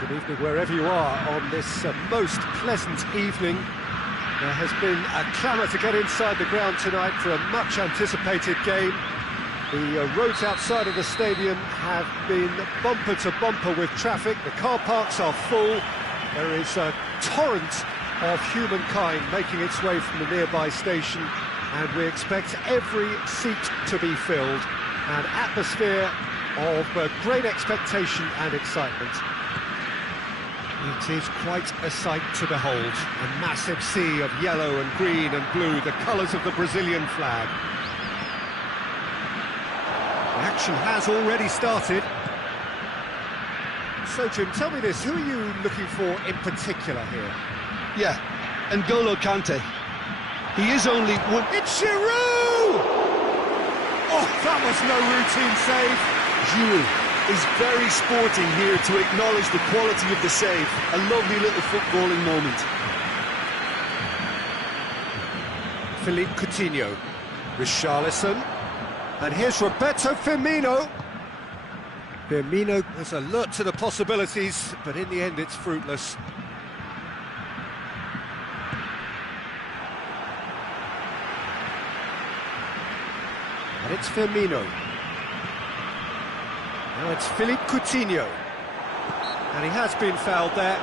Good evening wherever you are on this most pleasant evening. There has been a clamour to get inside the ground tonight for a much anticipated game. The roads outside of the stadium have been bumper to bumper with traffic. The car parks are full. There is a torrent of humankind making its way from the nearby station, and we expect every seat to be filled. An atmosphere of great expectation and excitement. It is quite a sight to behold. A massive sea of yellow and green and blue, the colours of the Brazilian flag. The action has already started. So, Jim, tell me this, who are you looking for in particular here? Yeah, N'Golo Kante. He is only one... It's Giroud! Oh, that was no routine save. Giroud is very sporting here to acknowledge the quality of the save. A lovely little footballing moment. Philippe Coutinho, Richarlison, and here's Roberto Firmino. Firmino is alert to the possibilities, but in the end it's fruitless. And it's Firmino. Now it's Philippe Coutinho. And he has been fouled there.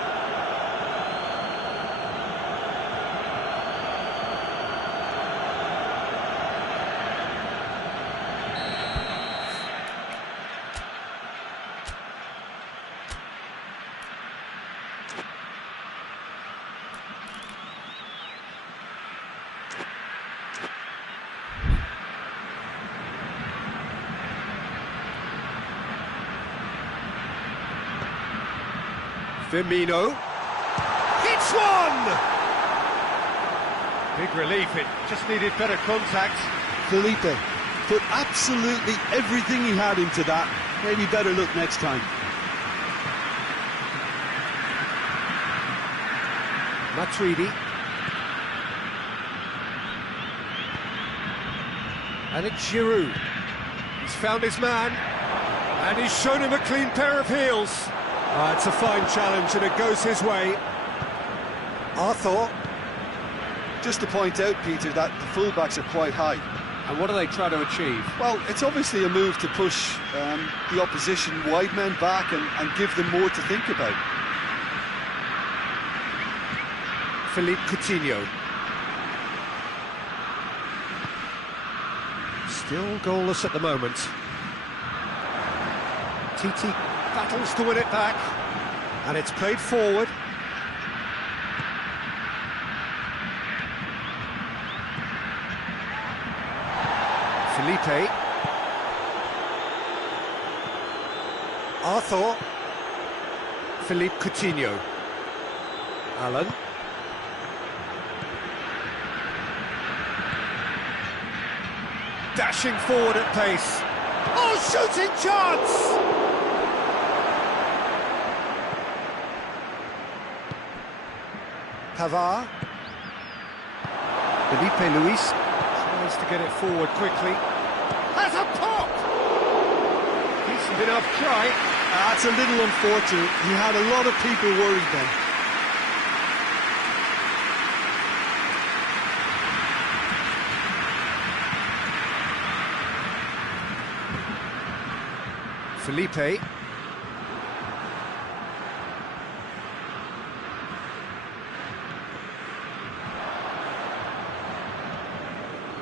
Firmino, hits one! Big relief, it just needed better contact. Felipe put absolutely everything he had into that. Maybe better look next time. Matuidi. And it's Giroud. He's found his man, and he's shown him a clean pair of heels. It's a fine challenge, and it goes his way. Arthur. Just to point out, Peter, that the fullbacks are quite high. And what do they try to achieve? Well, it's obviously a move to push the opposition wide men back and give them more to think about. Philippe Coutinho. Still goalless at the moment. Titi battles to win it back, and it's played forward. Felipe. Arthur. Philippe Coutinho. Alan. Dashing forward at pace. Oh, shooting chance! Pavard. Felipe Luis tries to get it forward quickly. Has a pop! Decent enough try. That's a little unfortunate. He had a lot of people worried then. Felipe.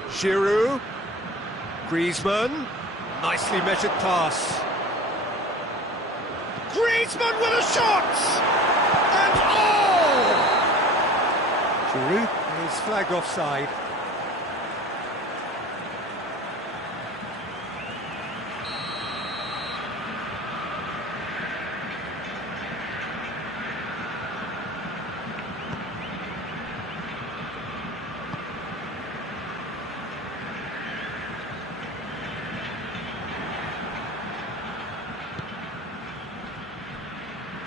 Giroud. Griezmann. Nicely measured pass. Griezmann with a shot! And oh! Giroud is flagged offside.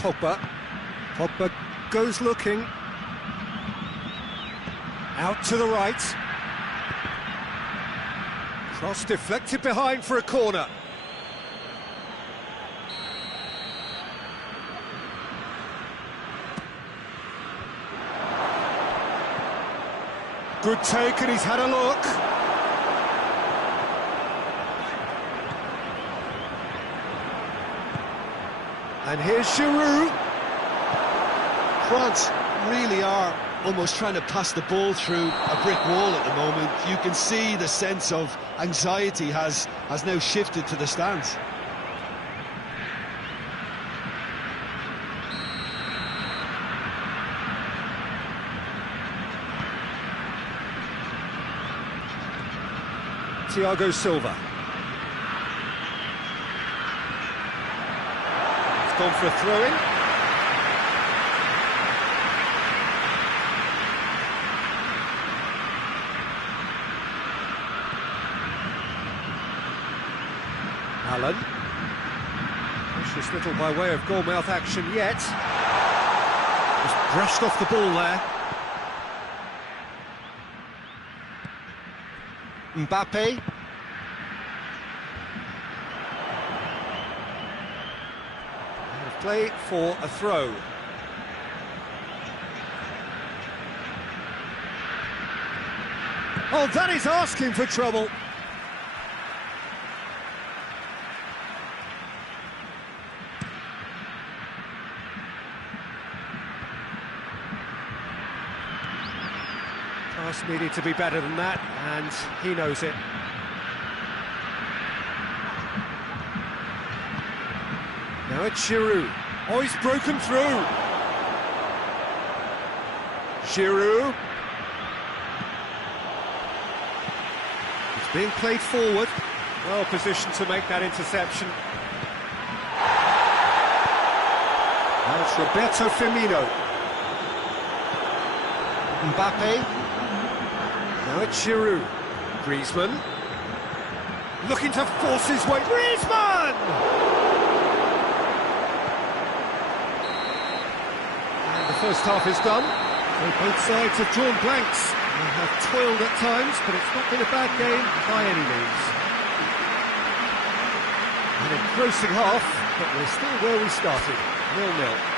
Pogba goes looking. Out to the right. Cross deflected behind for a corner. Good take, and he's had a look. And here's Giroud. France really are almost trying to pass the ball through a brick wall at the moment. You can see the sense of anxiety has now shifted to the stands. Thiago Silva. It's gone for a throw-in. Allen. Precious little by way of goal-mouth action yet. Just brushed off the ball there. Mbappe. Play for a throw. Oh, that is asking for trouble. Pass needed to be better than that, and he knows it. Now it's Giroud. Oh, he's broken through. Giroud. It's being played forward. Well positioned to make that interception. Now it's Roberto Firmino. Mbappe. Now it's Giroud. Griezmann. Looking to force his way. Griezmann! First half is done, so both sides have drawn blanks. They have toiled at times, but it's not been a bad game by any means. An engrossing half, but we're still where we started, 0-0.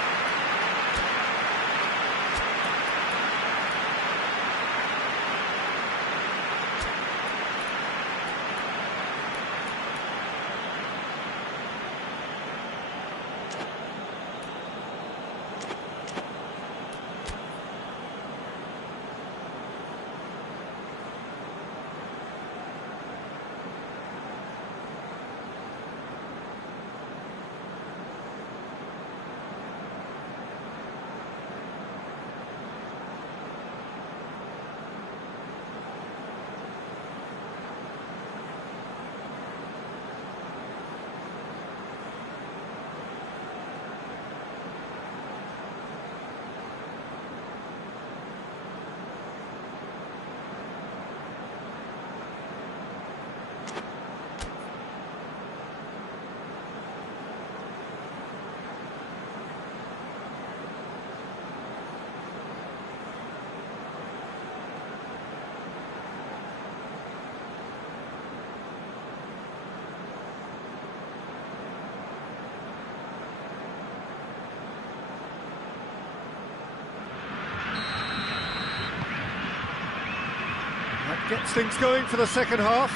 Gets things going for the second half.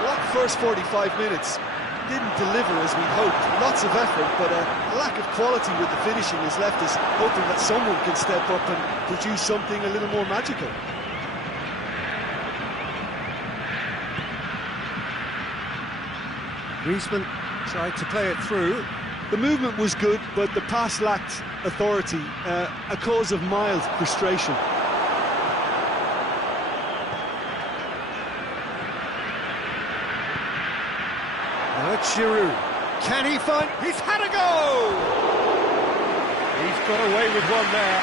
Well, that first 45 minutes didn't deliver as we hoped. Lots of effort, but a lack of quality with the finishing has left us hoping that someone can step up and produce something a little more magical. Griezmann tried to play it through. The movement was good, but the pass lacked authority, a cause of mild frustration. Now it's Giroud. Can he find... He's had a go! He's got away with one there.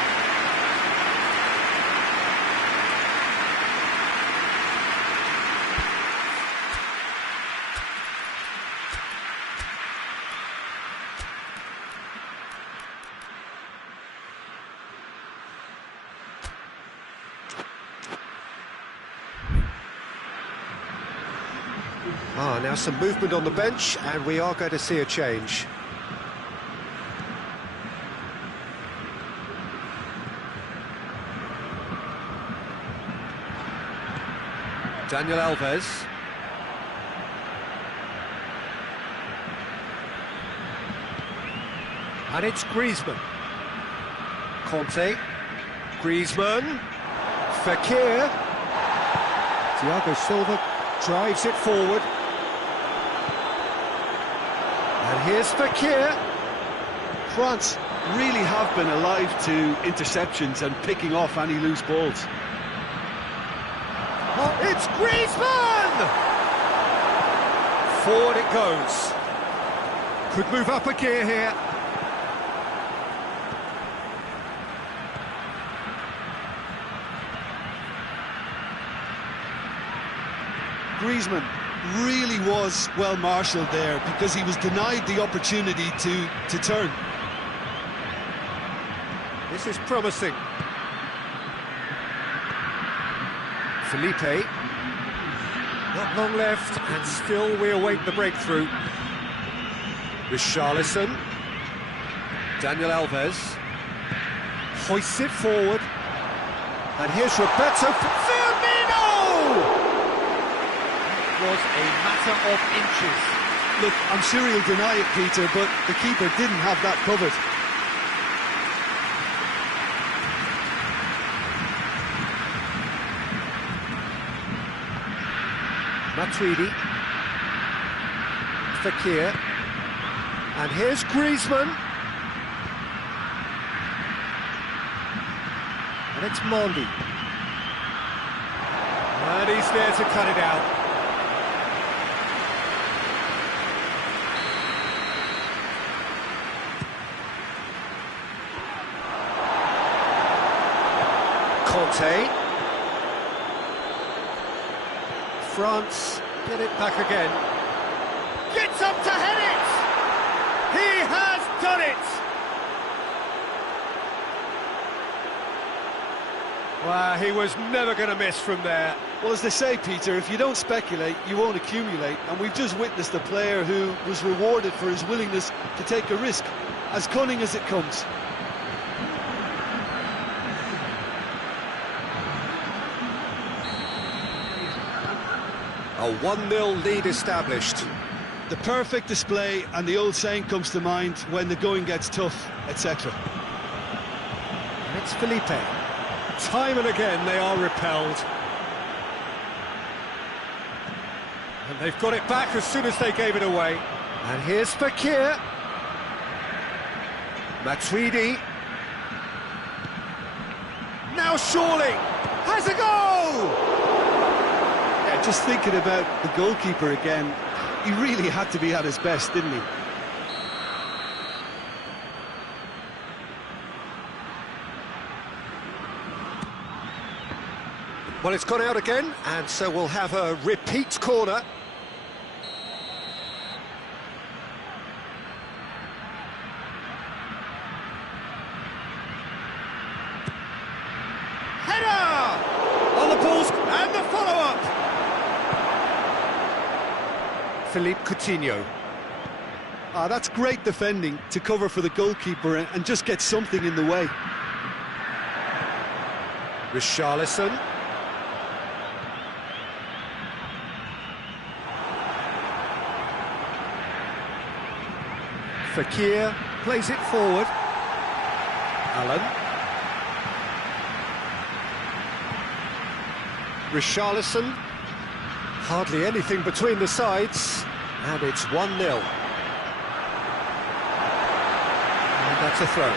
Now some movement on the bench, and we are going to see a change. Daniel Alves. And it's Griezmann. Conte. Griezmann. Fekir. Thiago Silva drives it forward. And here's Fekir. France really have been alive to interceptions and picking off any loose balls. Oh, it's Griezmann! Forward it goes. Could move up a gear here. Griezmann really was well marshalled there because he was denied the opportunity to turn. This is promising. Felipe. Not long left, and still we await the breakthrough. Richarlison. Daniel Alves. Hoists it forward. And here's Roberto Firmino! Was a matter of inches. Look, I'm sure he'll deny it, Peter, but the keeper didn't have that covered. Matuidi. Fekir. And here's Griezmann. And it's Mondi. And he's there to cut it out. Conte. France get it back again. Gets up to head it! He has done it! Wow, he was never going to miss from there. Well, as they say, Peter, if you don't speculate, you won't accumulate. And we've just witnessed a player who was rewarded for his willingness to take a risk, as cunning as it comes. A 1-0 lead established. The perfect display, and the old saying comes to mind, when the going gets tough, etc. And it's Felipe. Time and again they are repelled. And they've got it back as soon as they gave it away. And here's Fekir. Matuidi. Now surely has a goal! Just thinking about the goalkeeper again, he really had to be at his best, didn't he? Well, it's gone out again, and so we'll have a repeat corner. Header! On the balls, and the follow-up! Philippe Coutinho. That's great defending to cover for the goalkeeper and just get something in the way. Richarlison. Fekir plays it forward. Allen. Richarlison. Hardly anything between the sides, and it's 1-0. And that's a throw.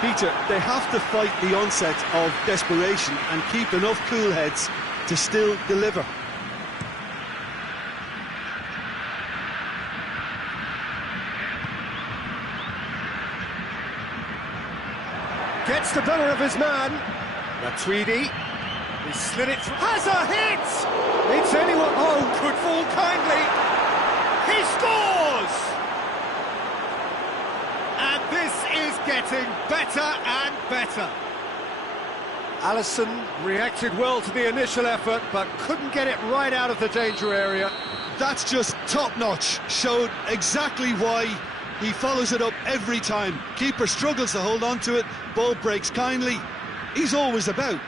Peter, they have to fight the onset of desperation and keep enough cool heads to still deliver. Gets the better of his man. Matuidi. He slid it through. Has a hit! It's anyone. Oh, could fall kindly. He scores! And this is getting better and better. Alisson reacted well to the initial effort, but couldn't get it right out of the danger area. That's just top-notch. Showed exactly why He follows it up every time. Keeper struggles to hold on to it. Ball breaks kindly. He's always about.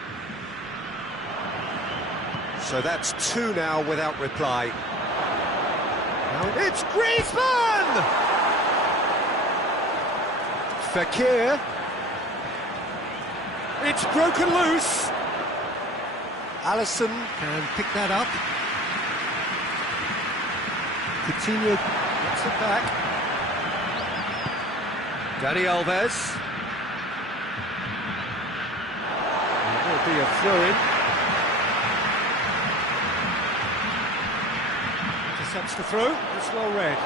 So that's two now without reply. Now it's Griezmann! Fekir. It's broken loose. Alisson can pick that up. Coutinho gets it back. Dani Alves. There will be a throw-in. Intercepts the throw. It's well read.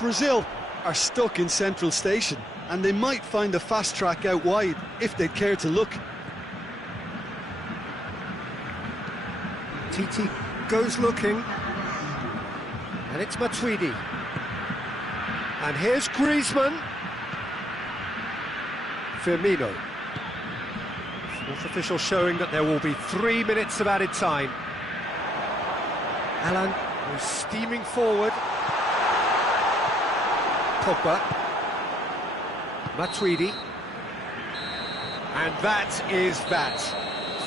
Brazil are stuck in Central Station, and they might find a fast track out wide if they'd care to look. Titi goes looking, and it's Matuidi. And here's Griezmann. Firmino. Fourth official showing that there will be 3 minutes of added time. Alan was steaming forward. Pogba. Matuidi. And that is that.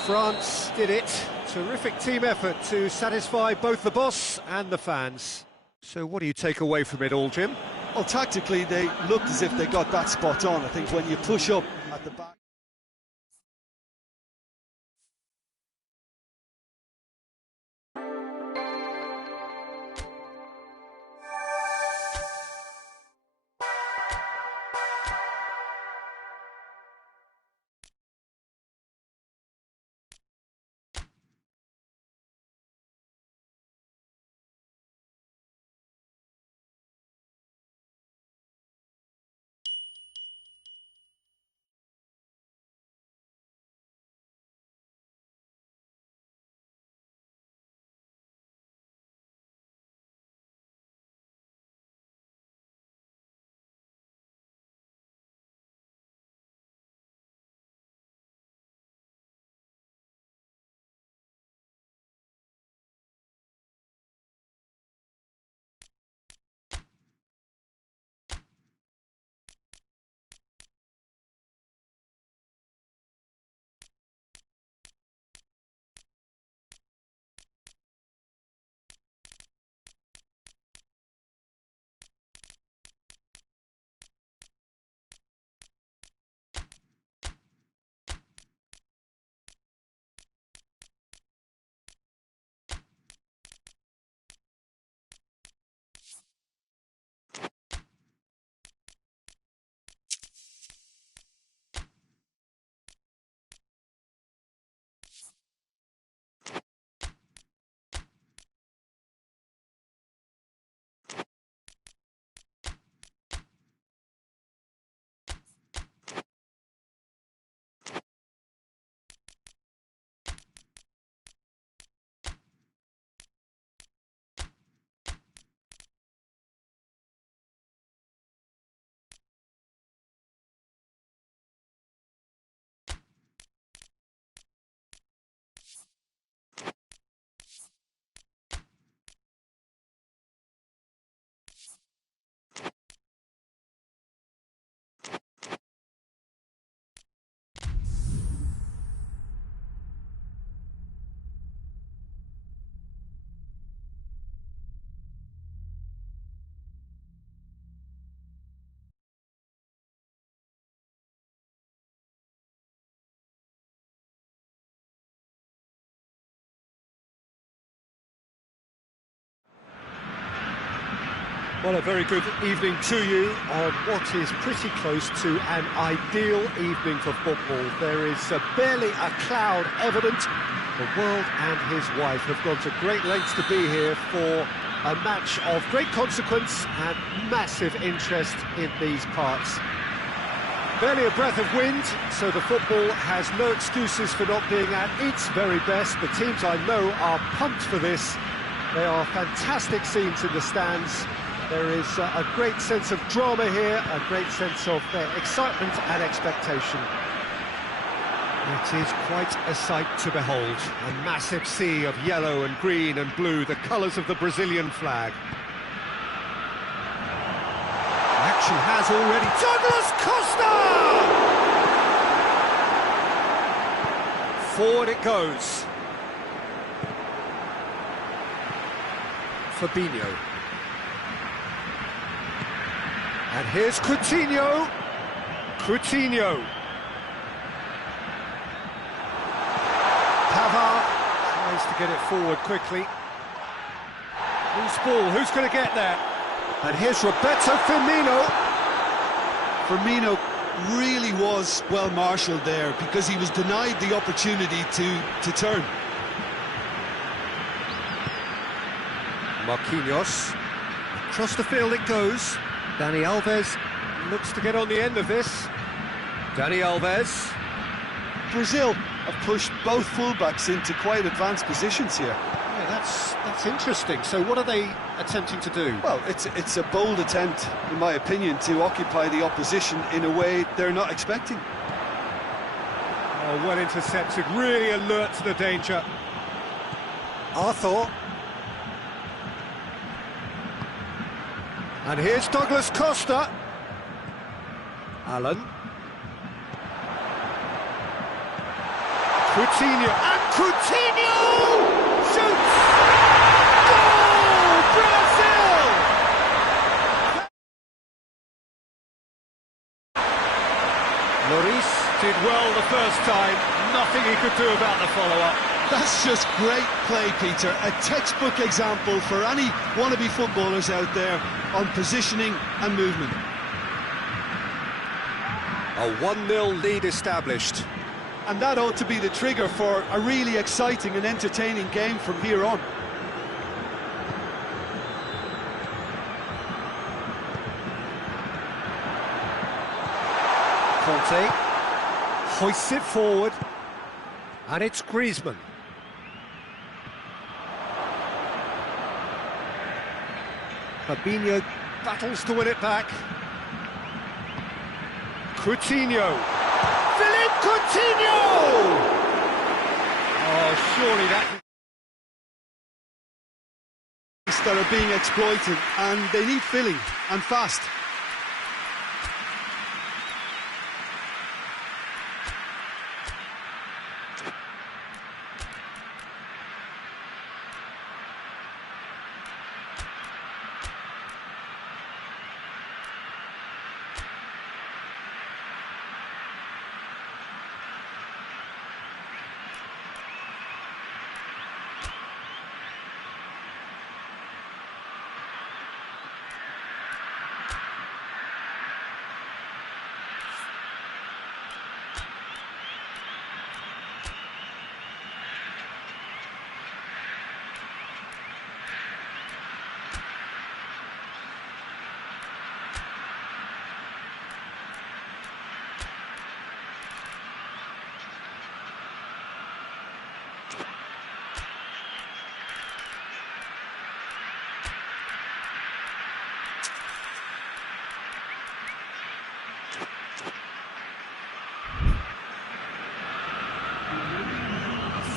France did it. Terrific team effort to satisfy both the boss and the fans. So what do you take away from it all, Jim? Well, tactically, they looked as if they got that spot on. I think when you push up at the back... Well, a very good evening to you on what is pretty close to an ideal evening for football. There is barely a cloud evident. The world and his wife have gone to great lengths to be here for a match of great consequence and massive interest in these parts. Barely a breath of wind, so the football has no excuses for not being at its very best. The teams I know are pumped for this. They are fantastic scenes in the stands. There is a great sense of drama here, a great sense of excitement and expectation. It is quite a sight to behold. A massive sea of yellow and green and blue, the colours of the Brazilian flag. Action has already... Douglas Costa! Forward it goes. Fabinho. And here's Coutinho. Coutinho. Pavard tries to get it forward quickly. Loose ball, who's going to get there? And here's Roberto Firmino. Firmino really was well marshalled there because he was denied the opportunity to turn. Marquinhos. Across the field it goes. Dani Alves looks to get on the end of this. Dani Alves. Brazil have pushed both fullbacks into quite advanced positions here. Yeah, that's interesting. So what are they attempting to do? Well, it's a bold attempt, in my opinion, to occupy the opposition in a way they're not expecting. Oh, well intercepted, really alert to the danger. Arthur. And here's Douglas Costa. Allen. Coutinho. And Coutinho! Shoots! Goal! Brazil! Lloris did well the first time. Nothing he could do about the follow-up. That's just great play, Peter. A textbook example for any wannabe footballers out there on positioning and movement. A 1-0 lead established. And that ought to be the trigger for a really exciting and entertaining game from here on. Conte hoists it forward. And it's Griezmann. Fabinho battles to win it back. Coutinho. Philippe Coutinho! Oh, surely that are being exploited, and they need filling, and fast.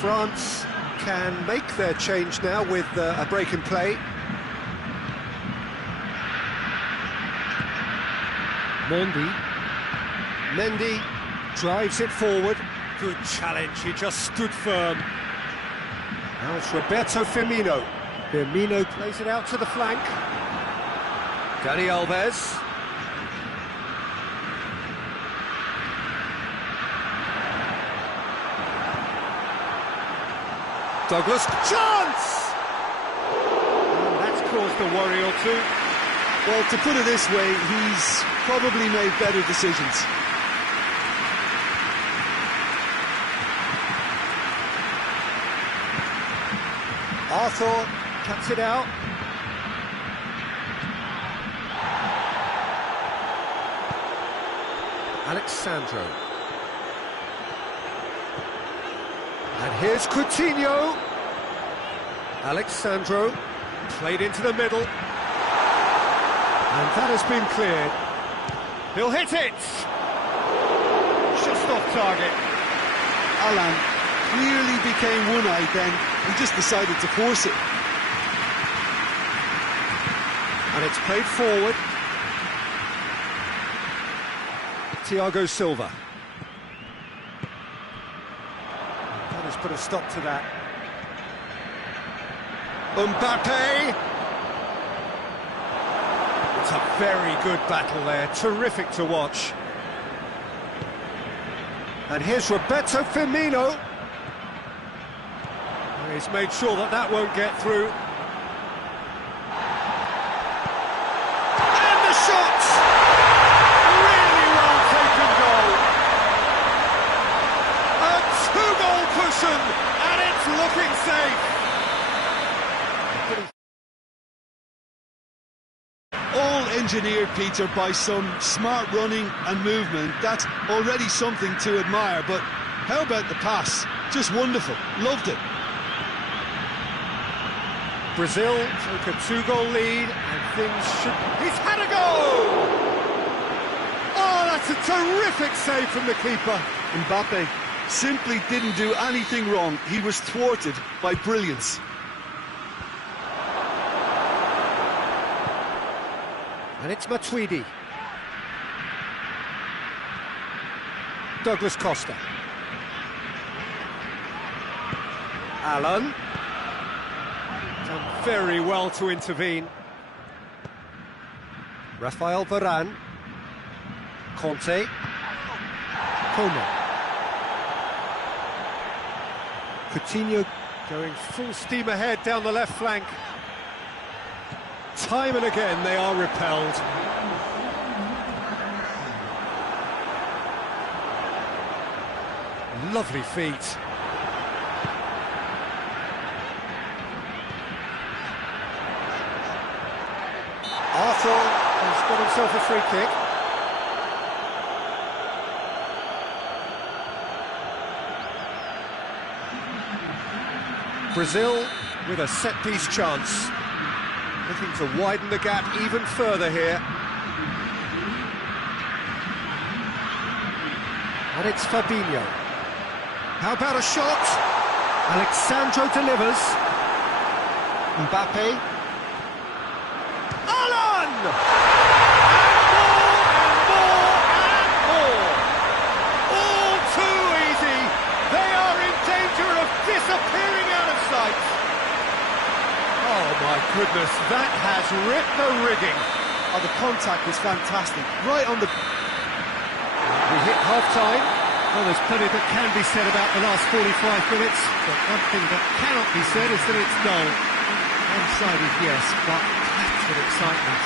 France can make their change now with a break in play. Mendy drives it forward. Good challenge, he just stood firm. Now it's Roberto Firmino. Firmino plays it out to the flank. Dani Alves. Douglas, chance! And that's caused a worry or two. Well, to put it this way, he's probably made better decisions. Arthur cuts it out. Alexandro. And here's Coutinho. Alexandro played into the middle. And that has been cleared. He'll hit it! Just off target. Alan clearly became one-eyed then. He just decided to force it. And it's played forward. Thiago Silva. That has put a stop to that. Mbappe! It's a very good battle there, terrific to watch. And here's Roberto Firmino. He's made sure that that won't get through. And the shot! Really well taken goal. A two-goal cushion, and it's looking safe. All engineered, Peter, by some smart running and movement. That's already something to admire, but how about the pass? Just wonderful. Loved it. Brazil took a two-goal lead, and things should... He's had a goal! Oh, that's a terrific save from the keeper. Mbappe simply didn't do anything wrong. He was thwarted by brilliance. And it's Matuidi. Douglas Costa. Alan. Done very well to intervene. Rafael Varane. Conte. Como. Coutinho going full steam ahead down the left flank. Time and again they are repelled. Lovely feet. Arthur has got himself a free kick. Brazil with a set-piece chance. Looking to widen the gap even further here. And it's Fabinho. How about a shot? Alexandro delivers. Mbappe. Alan! And more, and more. All too easy. They are in danger of disappearing out of sight. Oh my goodness, that has ripped the rigging. Oh, the contact was fantastic, right on the... We hit half-time. Well, there's plenty that can be said about the last 45 minutes, but one thing that cannot be said is that it's dull. One-sided, yes, but packed with excitement.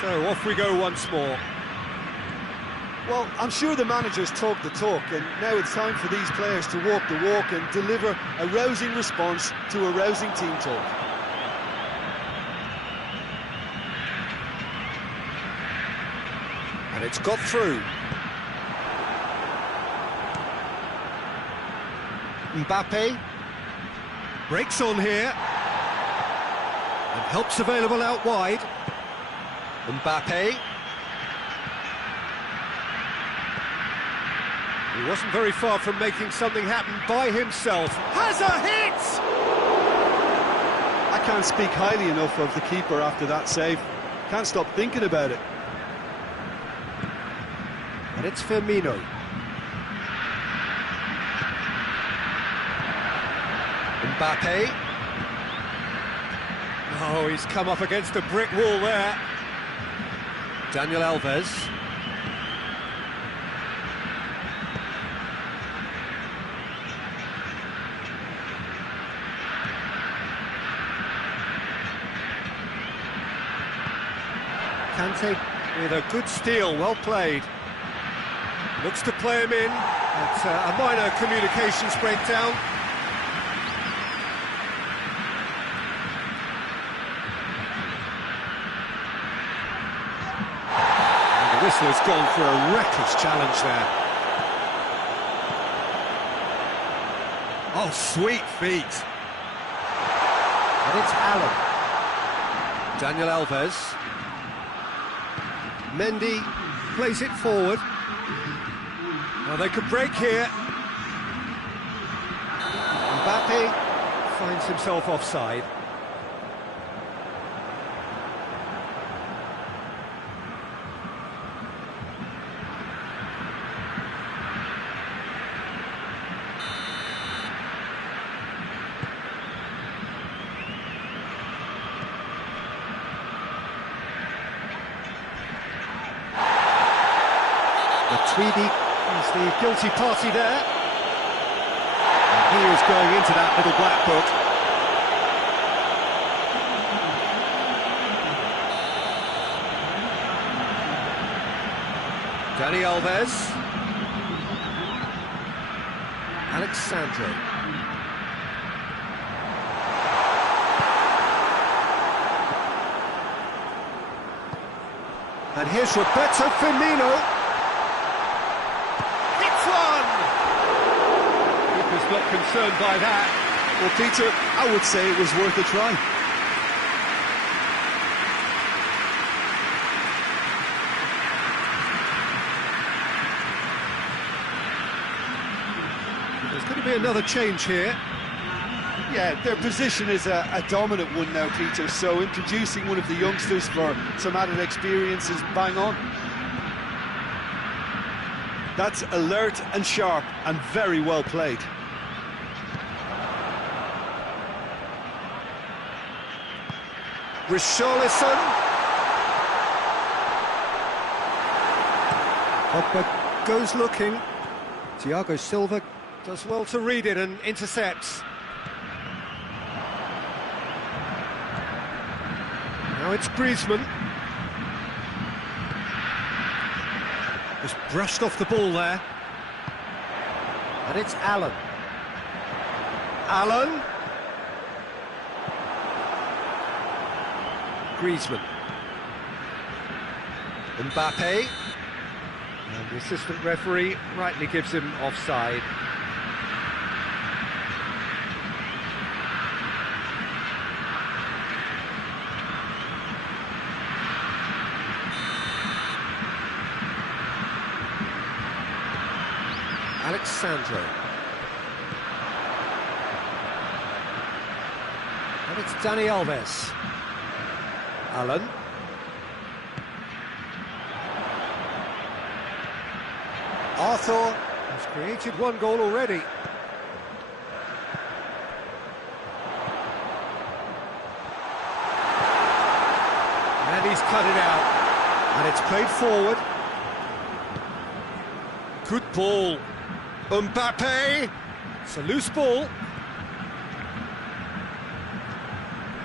So off we go once more. Well, I'm sure the managers talk the talk, and now it's time for these players to walk the walk and deliver a rousing response to a rousing team talk. And it's got through. Mbappe breaks on here and helps available out wide. Mbappe. He wasn't very far from making something happen by himself. Has a hit! I can't speak highly enough of the keeper after that save. Can't stop thinking about it. And it's Firmino. Mbappe. Oh, he's come up against a brick wall there. Daniel Alves. Kante with a good steal, well played. Looks to play him in. It's a minor communications breakdown. And the whistle has gone for a reckless challenge there. Oh, sweet feet. And it's Allen. Daniel Alves. Mendy plays it forward. Now they could break here. Mbappe finds himself offside. Tweedy is the guilty party there. And he is going into that little black book. Dani Alves. Alexandre. And here's Roberto Firmino. Not concerned by that. Well, Peter, I would say it was worth a try. There's going to be another change here. Yeah, their position is a dominant one now, Peter, so introducing one of the youngsters for some added experience is bang on. That's alert and sharp and very well played. Richarlison. Pogba goes looking. Thiago Silva does well to read it and intercepts. Now it's Griezmann. Just brushed off the ball there. And it's Allen. Allen. Griezmann. Mbappe. And the assistant referee rightly gives him offside. Alexandre. And it's Dani Alves. Allen. Arthur has created one goal already. And he's cut it out. And it's played forward. Good ball. Mbappe. It's a loose ball.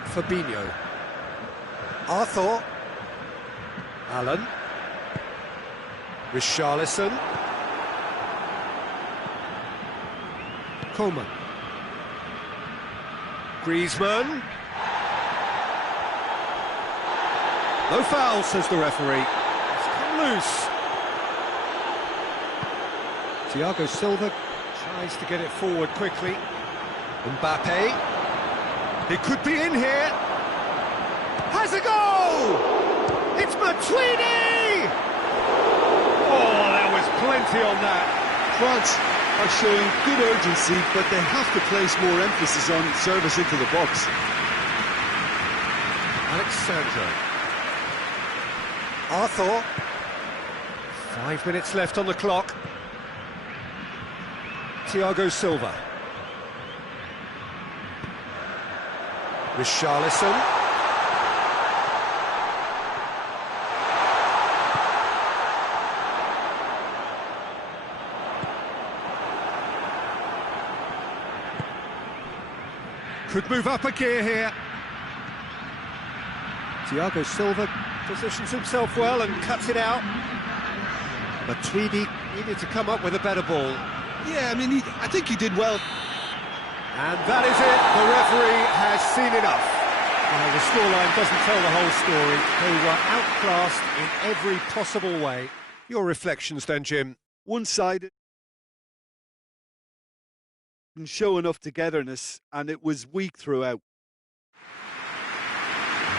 Fabinho. Arthur. Allen. Richarlison. Coman. Griezmann. No foul, says the referee. It's come loose. Thiago Silva tries to get it forward quickly. Mbappe. It could be in here. Has a goal! It's Matuidi! Oh, there was plenty on that. France are showing good urgency, but they have to place more emphasis on service into the box. Alexandre. Arthur. 5 minutes left on the clock. Thiago Silva. Richarlison. Could move up a gear here. Thiago Silva positions himself well and cuts it out. Matuidi needed to come up with a better ball. Yeah, I mean, I think he did well. And that is it. The referee has seen enough. The scoreline doesn't tell the whole story. They were outclassed in every possible way. Your reflections then, Jim? One-sided. Didn't show enough togetherness, and it was weak throughout.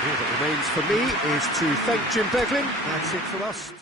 All that remains for me is to thank Jim Beglin. That's it from us.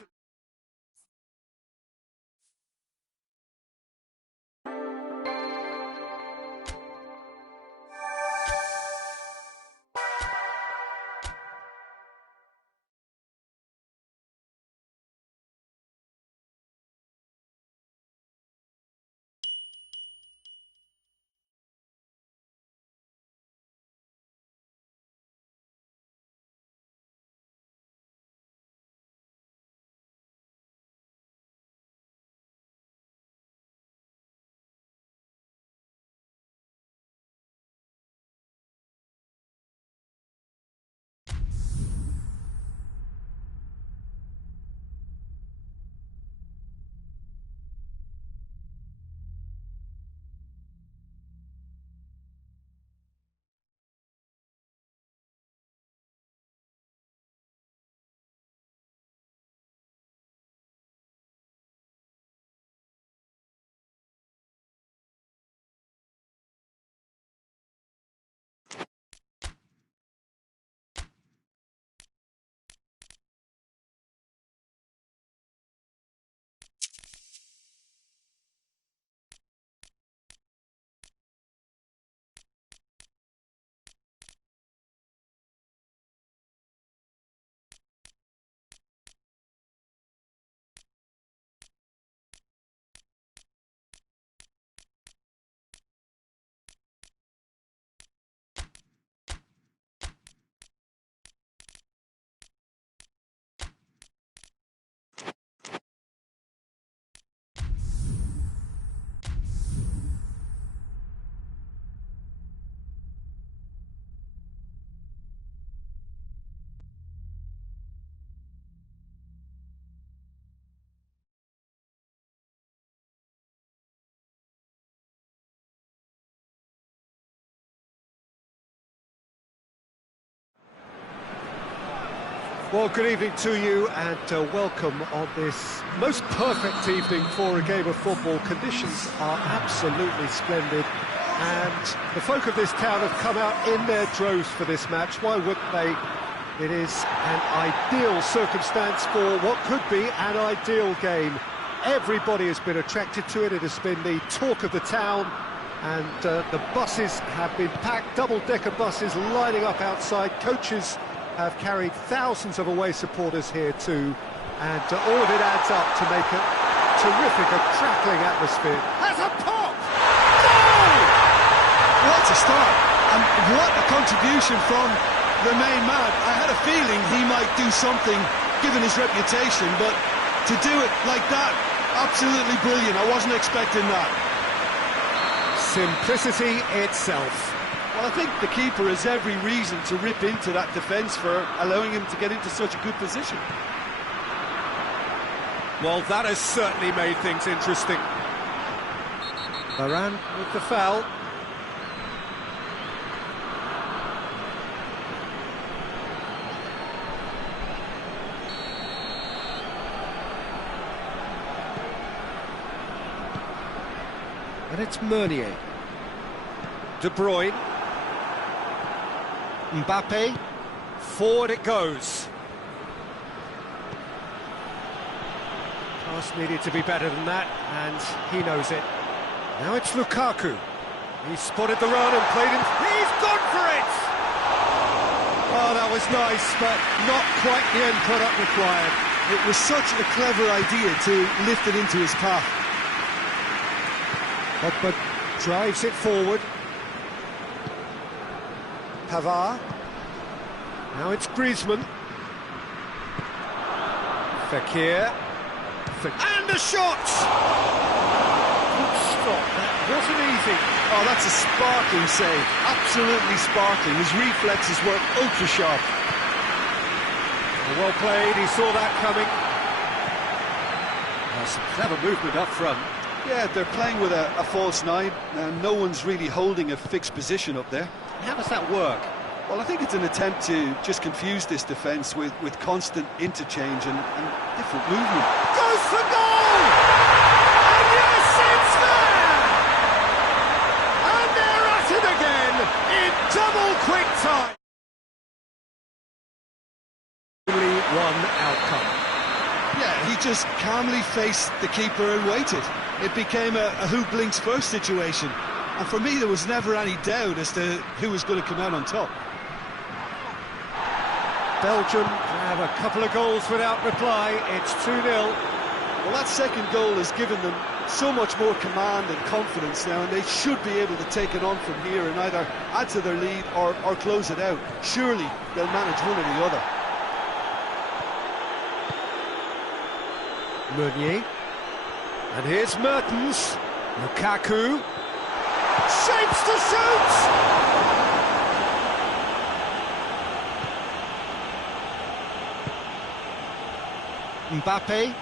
Well, good evening to you and welcome on this most perfect evening for a game of football. Conditions are absolutely splendid and the folk of this town have come out in their droves for this match. Why wouldn't they? It is an ideal circumstance for what could be an ideal game. Everybody has been attracted to it. It has been the talk of the town and the buses have been packed, double-decker buses lining up outside. Coaches have carried thousands of away supporters here too, and all of it adds up to make a terrific, crackling atmosphere. Has a pop! Goal! What a start, and what a contribution from the main man. I had a feeling he might do something, given his reputation, but to do it like that, absolutely brilliant. I wasn't expecting that. Simplicity itself. Well, I think the keeper has every reason to rip into that defence for allowing him to get into such a good position. Well, that has certainly made things interesting. Varane with the foul. And it's Meunier. De Bruyne. Mbappe, forward it goes. Pass needed to be better than that, and he knows it. Now it's Lukaku. He spotted the run and played in. He's gone for it! Oh, that was nice, but not quite the end product required. It was such a clever idea to lift it into his path. Pogba drives it forward. Pavard. Now it's Griezmann. Fekir. And a shot! Good stop, that wasn't easy. Oh, that's a sparkling save. Absolutely sparkling. His reflexes were ultra sharp. Well played, he saw that coming. Some clever movement up front. Yeah, they're playing with a false nine, and no one's really holding a fixed position up there. How does that work? Well, I think it's an attempt to just confuse this defence with constant interchange and different movement. Goes for goal! And yes, it's there! And they're at it again in double quick time. Only one outcome. Yeah, he just calmly faced the keeper and waited. It became a who blinks first situation. And for me, there was never any doubt as to who was going to come out on top. Belgium have a couple of goals without reply. It's 2-0. Well, that second goal has given them so much more command and confidence now, and they should be able to take it on from here and either add to their lead or close it out. Surely they'll manage one or the other. Meunier. And here's Mertens. Lukaku. Shapes to shoot! Mbappe.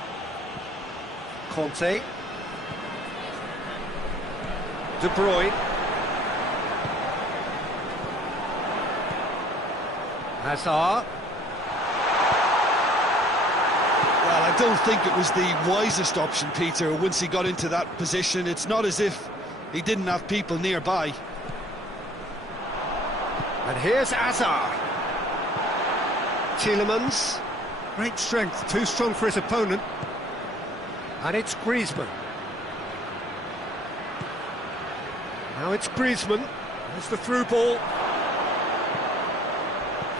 Conte. De Bruyne. Hazard. Well, I don't think it was the wisest option, Peter, once he got into that position. It's not as if he didn't have people nearby. And here's Hazard. Tielemans. Great strength, too strong for his opponent. And it's Griezmann. Now it's Griezmann. There's the through ball.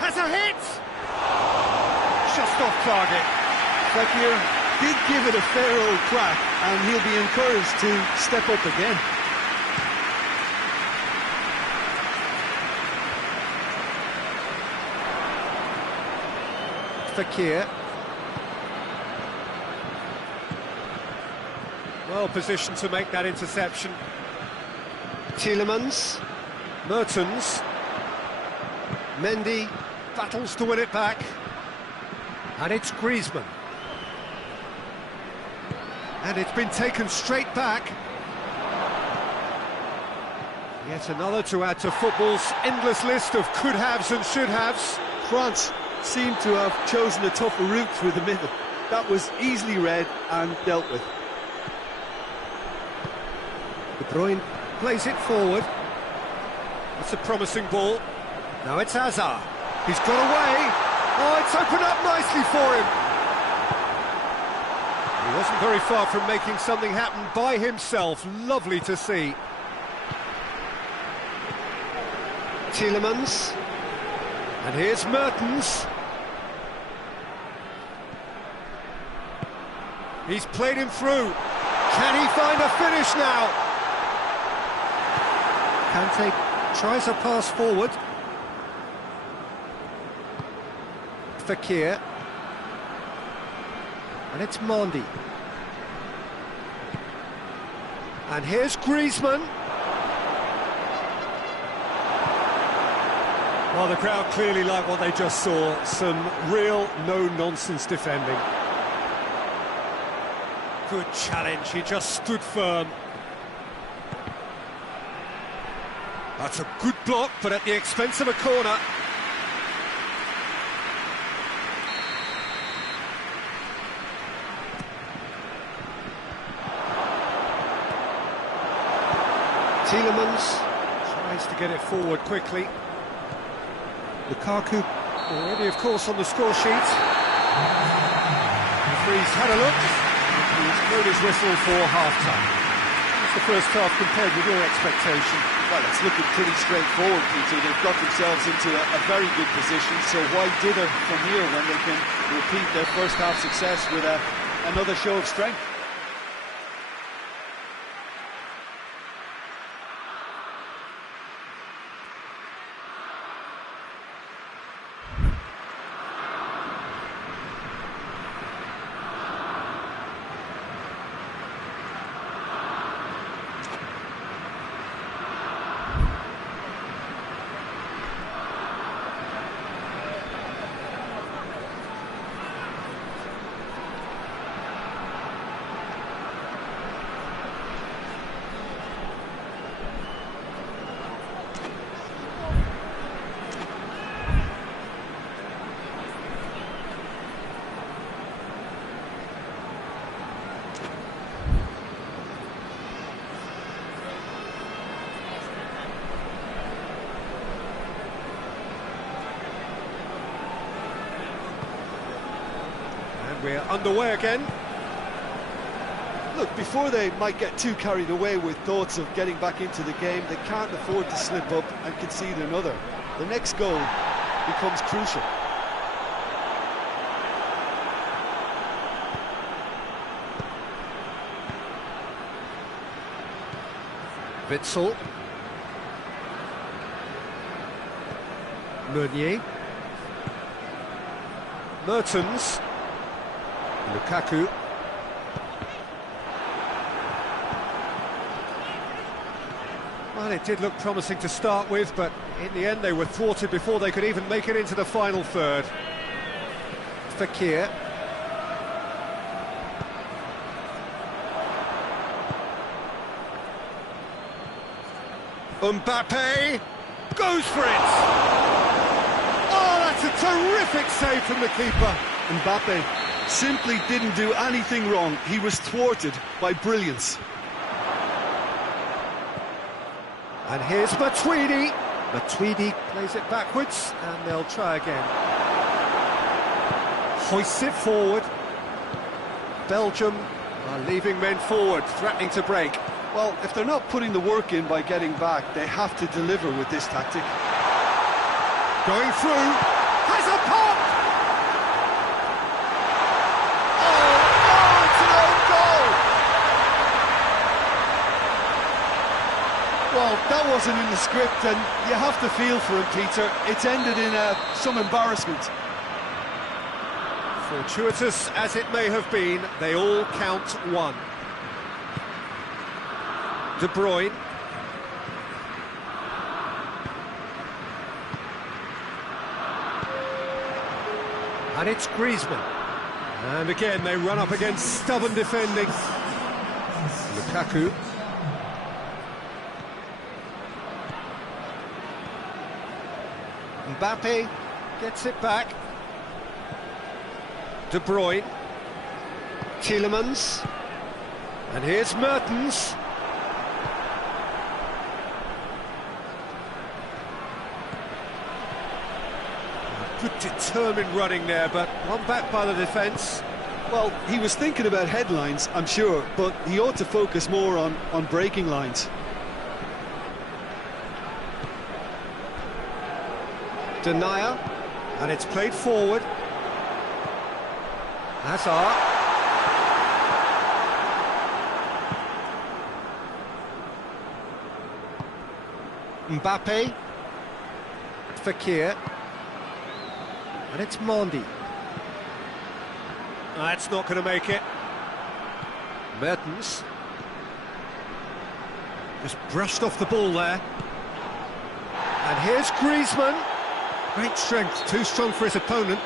Has a hit! Just off target. Fekir did give it a fair old crack, and he'll be encouraged to step up again. Fekir. Well positioned to make that interception. Tielemans. Mertens. Mendy battles to win it back. And it's Griezmann. And it's been taken straight back. Yet another to add to football's endless list of could-haves and should-haves. France seemed to have chosen a tougher route through the middle. That was easily read and dealt with. De Bruyne plays it forward. It's a promising ball. Now it's Hazard. He's got away. Oh, it's opened up nicely for him. He wasn't very far from making something happen by himself. Lovely to see. Tielemans. And here's Mertens. He's played him through. Can he find a finish now? Kante tries a pass forward. Fekir. And it's Mendy. And here's Griezmann. Well, the crowd clearly like what they just saw. Some real no-nonsense defending. Good challenge, he just stood firm. That's a good block, but at the expense of a corner. Tielemans tries to get it forward quickly. Lukaku already, of course, on the score sheet. The referee's had a look. He's blown his whistle for half-time. How's the first half compared with your expectation? Well, it's looking pretty straightforward, Peter. They've got themselves into a very good position, so why dither from here when they can repeat their first half success with another show of strength? we're underway again. Look, before they might get too carried away with thoughts of getting back into the game, they can't afford to slip up and concede another. The next goal becomes crucial. Witsel. Meunier. Mertens. Lukaku. Well, it did look promising to start with, but in the end they were thwarted before they could even make it into the final third. Fekir. Mbappe goes for it! Oh, that's a terrific save from the keeper. Mbappe simply didn't do anything wrong. He was thwarted by brilliance. And here's Matuidi. Matuidi plays it backwards, and they'll try again. Hoists it forward. Belgium are leaving men forward, threatening to break. Well, if they're not putting the work in by getting back, they have to deliver with this tactic. Going through, has a pop! Oh, it's an own goal! Well, that wasn't in the script, and you have to feel for him, Peter. It's ended in some embarrassment. Fortuitous as it may have been, they all count one. De Bruyne. And it's Griezmann. And again, they run up against stubborn defending. Lukaku. Mbappe gets it back. De Bruyne. Tielemans. And here's Mertens. Good determined running there, but one back by the defence. Well, he was thinking about headlines, I'm sure, but he ought to focus more on breaking lines. Denier, and it's played forward. Hazard. Mbappe. Fekir. And it's Mondi. That's not going to make it. Mertens. Just brushed off the ball there. And here's Griezmann. Great strength, too strong for his opponent.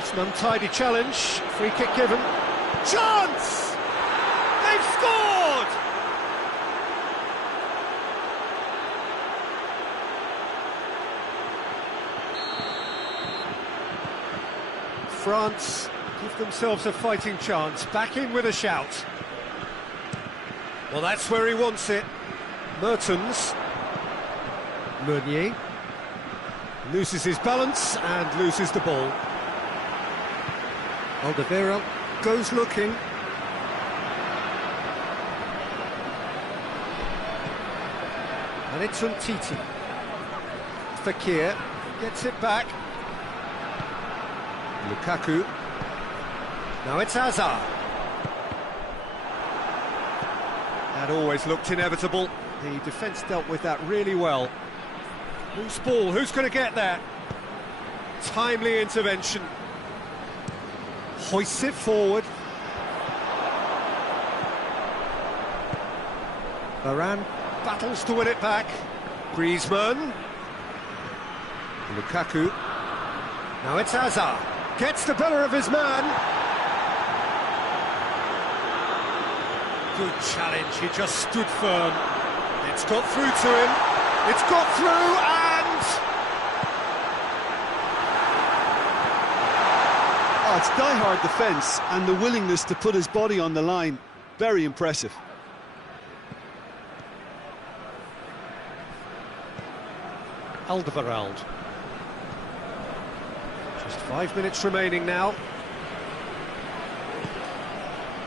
It's an untidy challenge. Free kick given. Chance! They've scored! France give themselves a fighting chance. Back in with a shout. Well, that's where he wants it. Mertens. Meunier. Loses his balance and loses the ball. Alderweireld goes looking. And it's Umtiti. Fekir gets it back. Lukaku. Now it's Hazard. That always looked inevitable. The defence dealt with that really well. Loose ball, who's going to get that? Timely intervention. Hoists it forward. Varane battles to win it back. Griezmann. Lukaku. Now it's Hazard. Gets the better of his man. Good challenge, he just stood firm. It's got through to him. It's got through and... Oh, it's die-hard defence and the willingness to put his body on the line. Very impressive. Alderweireld. Just 5 minutes remaining now.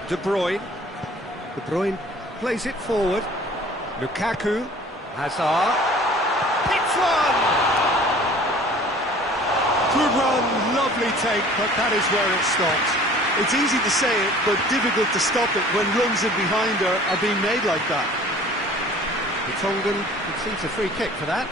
De Bruyne. De Bruyne plays it forward. Lukaku. Hazard. Hits one! Good run, lovely take, but that is where it stops. It's easy to say it, but difficult to stop it when runs in behind are being made like that. Tongan conceives a free kick for that.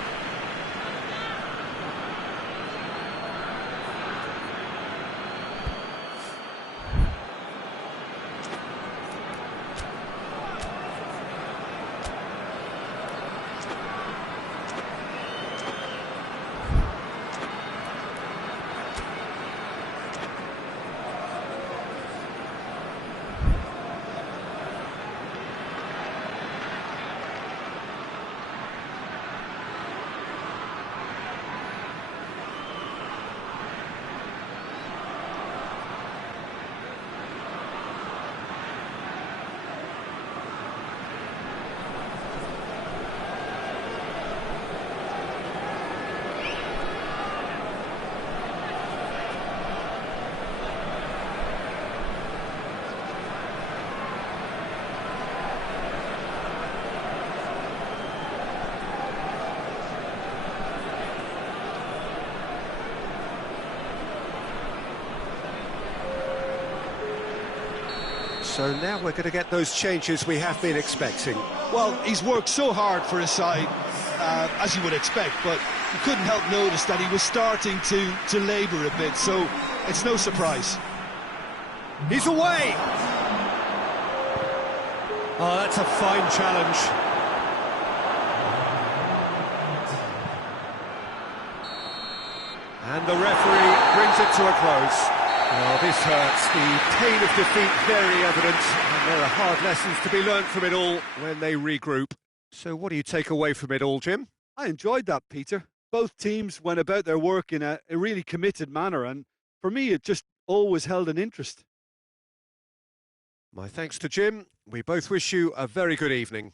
So now we're going to get those changes we have been expecting. Well, he's worked so hard for his side, as you would expect, but you couldn't help notice that he was starting to labour a bit, so it's no surprise. He's away! Oh, that's a fine challenge. And the referee brings it to a close. Well, this hurts. The pain of defeat very evident, and there are hard lessons to be learnt from it all when they regroup. So what do you take away from it all, Jim? I enjoyed that, Peter. Both teams went about their work in a really committed manner, and for me it just always held an interest. My thanks to Jim. We both wish you a very good evening.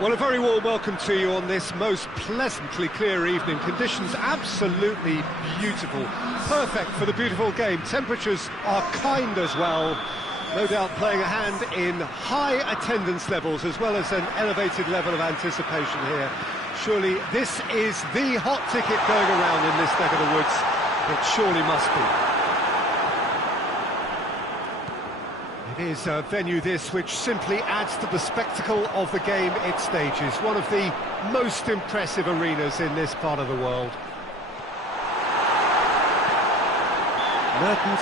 Well, a very warm welcome to you on this most pleasantly clear evening. Conditions absolutely beautiful, perfect for the beautiful game. Temperatures are kind as well, no doubt playing a hand in high attendance levels as well as an elevated level of anticipation here. Surely this is the hot ticket going around in this neck of the woods. It surely must be. It is a venue this which simply adds to the spectacle of the game it stages. One of the most impressive arenas in this part of the world. Mertens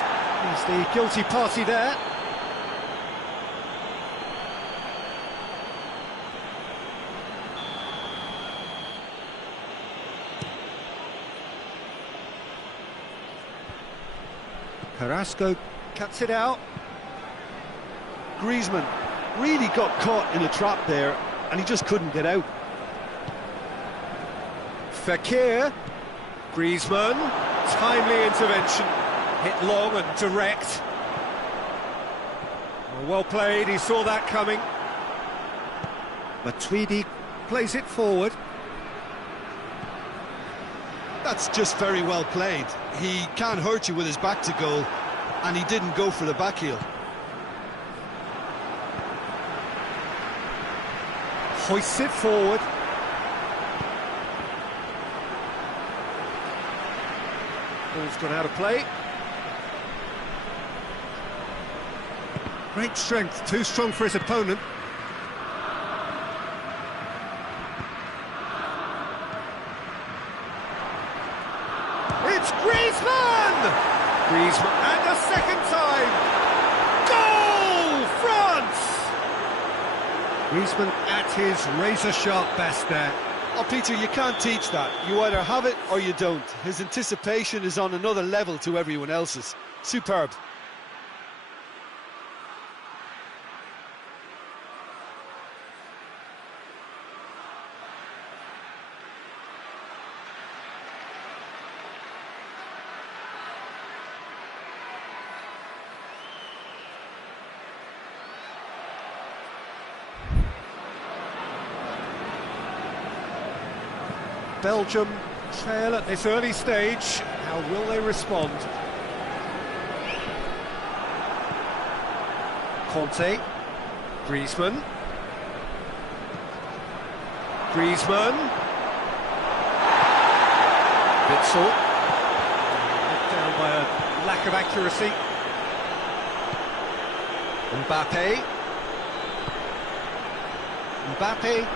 is the guilty party there. Carrasco cuts it out. Griezmann really got caught in a trap there, and he just couldn't get out. Fekir, Griezmann, timely intervention, hit long and direct. Well played, he saw that coming. Matuidi plays it forward. That's just very well played. He can't hurt you with his back to goal, and he didn't go for the back heel. Hoists it forward. Ball's gone out of play. Great strength, too strong for his opponent. It's Griezmann! Griezmann, and a second time! Goal! France! Griezmann at his razor-sharp best there. Oh, Peter, you can't teach that. You either have it or you don't. His anticipation is on another level to everyone else's. Superb. Belgium trail at this early stage. How will they respond? Conte, Griezmann. Griezmann. Witsel. Knocked down by a lack of accuracy. Mbappe. Mbappe.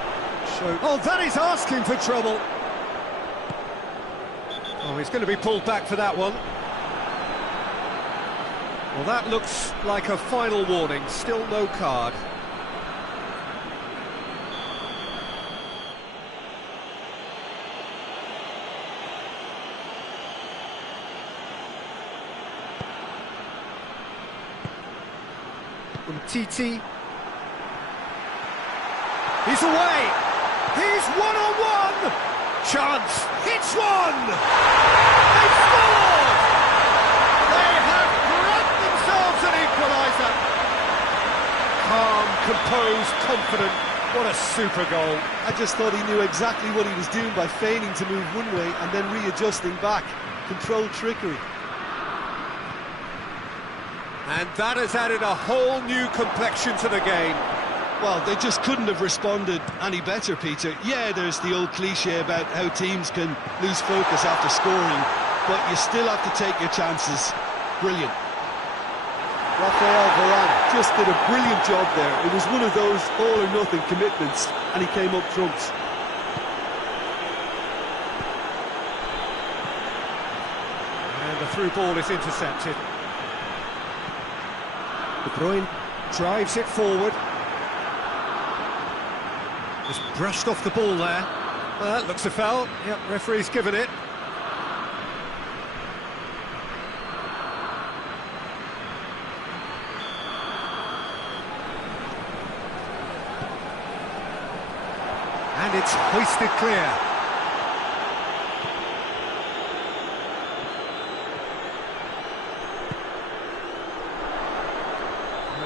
Oh, that is asking for trouble. Oh, he's going to be pulled back for that one. Well, that looks like a final warning. Still no card. Umtiti. He's away. He's one-on-one. Chance, hits one! They scored! They have grabbed themselves an equaliser. Calm, composed, confident. What a super goal. I just thought he knew exactly what he was doing by feigning to move one way and then readjusting back. Controlled trickery. And that has added a whole new complexion to the game. Well, they just couldn't have responded any better, Peter. Yeah, there's the old cliche about how teams can lose focus after scoring, but you still have to take your chances. Brilliant. Rafael Varane just did a brilliant job there. It was one of those all-or-nothing commitments, and he came up trumps. And the through ball is intercepted. De Bruyne drives it forward. Just brushed off the ball there. Well, that looks a foul. Yep, referee's given it. And it's hoisted clear.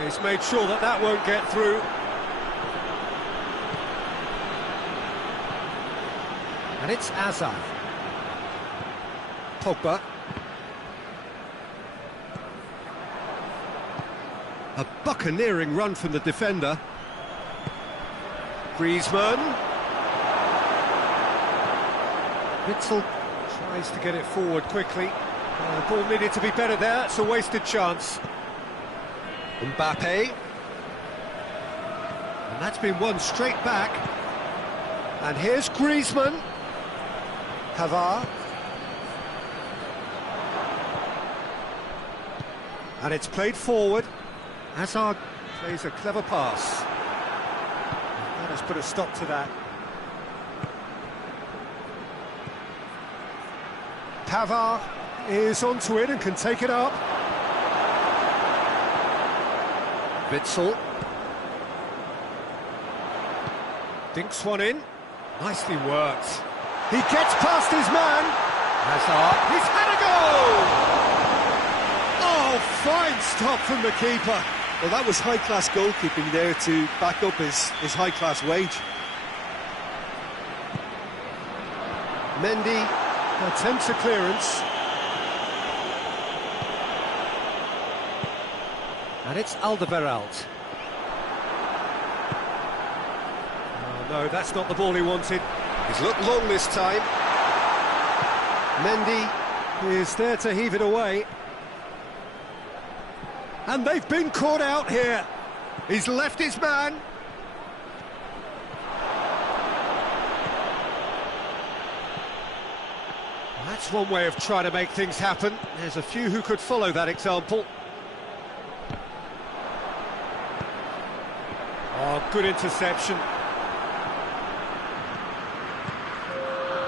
He's made sure that that won't get through. And it's Hazard. Pogba. A buccaneering run from the defender. Griezmann. Witsel tries to get it forward quickly. The ball needed to be better there, it's a wasted chance. Mbappe. And that's been won straight back. And here's Griezmann. Hazard. And it's played forward. Hazard plays a clever pass. That has put a stop to that. Pavard is onto it and can take it up. Witsel. Dinks one in. Nicely worked. He gets past his man. Hazard. He's had a goal! Oh, fine stop from the keeper. Well, that was high-class goalkeeping there to back up his high-class wage. Mendy attempts a clearance. And it's Alderweireld. Oh, no, that's not the ball he wanted. He's looked long this time. Mendy is there to heave it away. And they've been caught out here. He's left his man. That's one way of trying to make things happen. There's a few who could follow that example. Oh, good interception.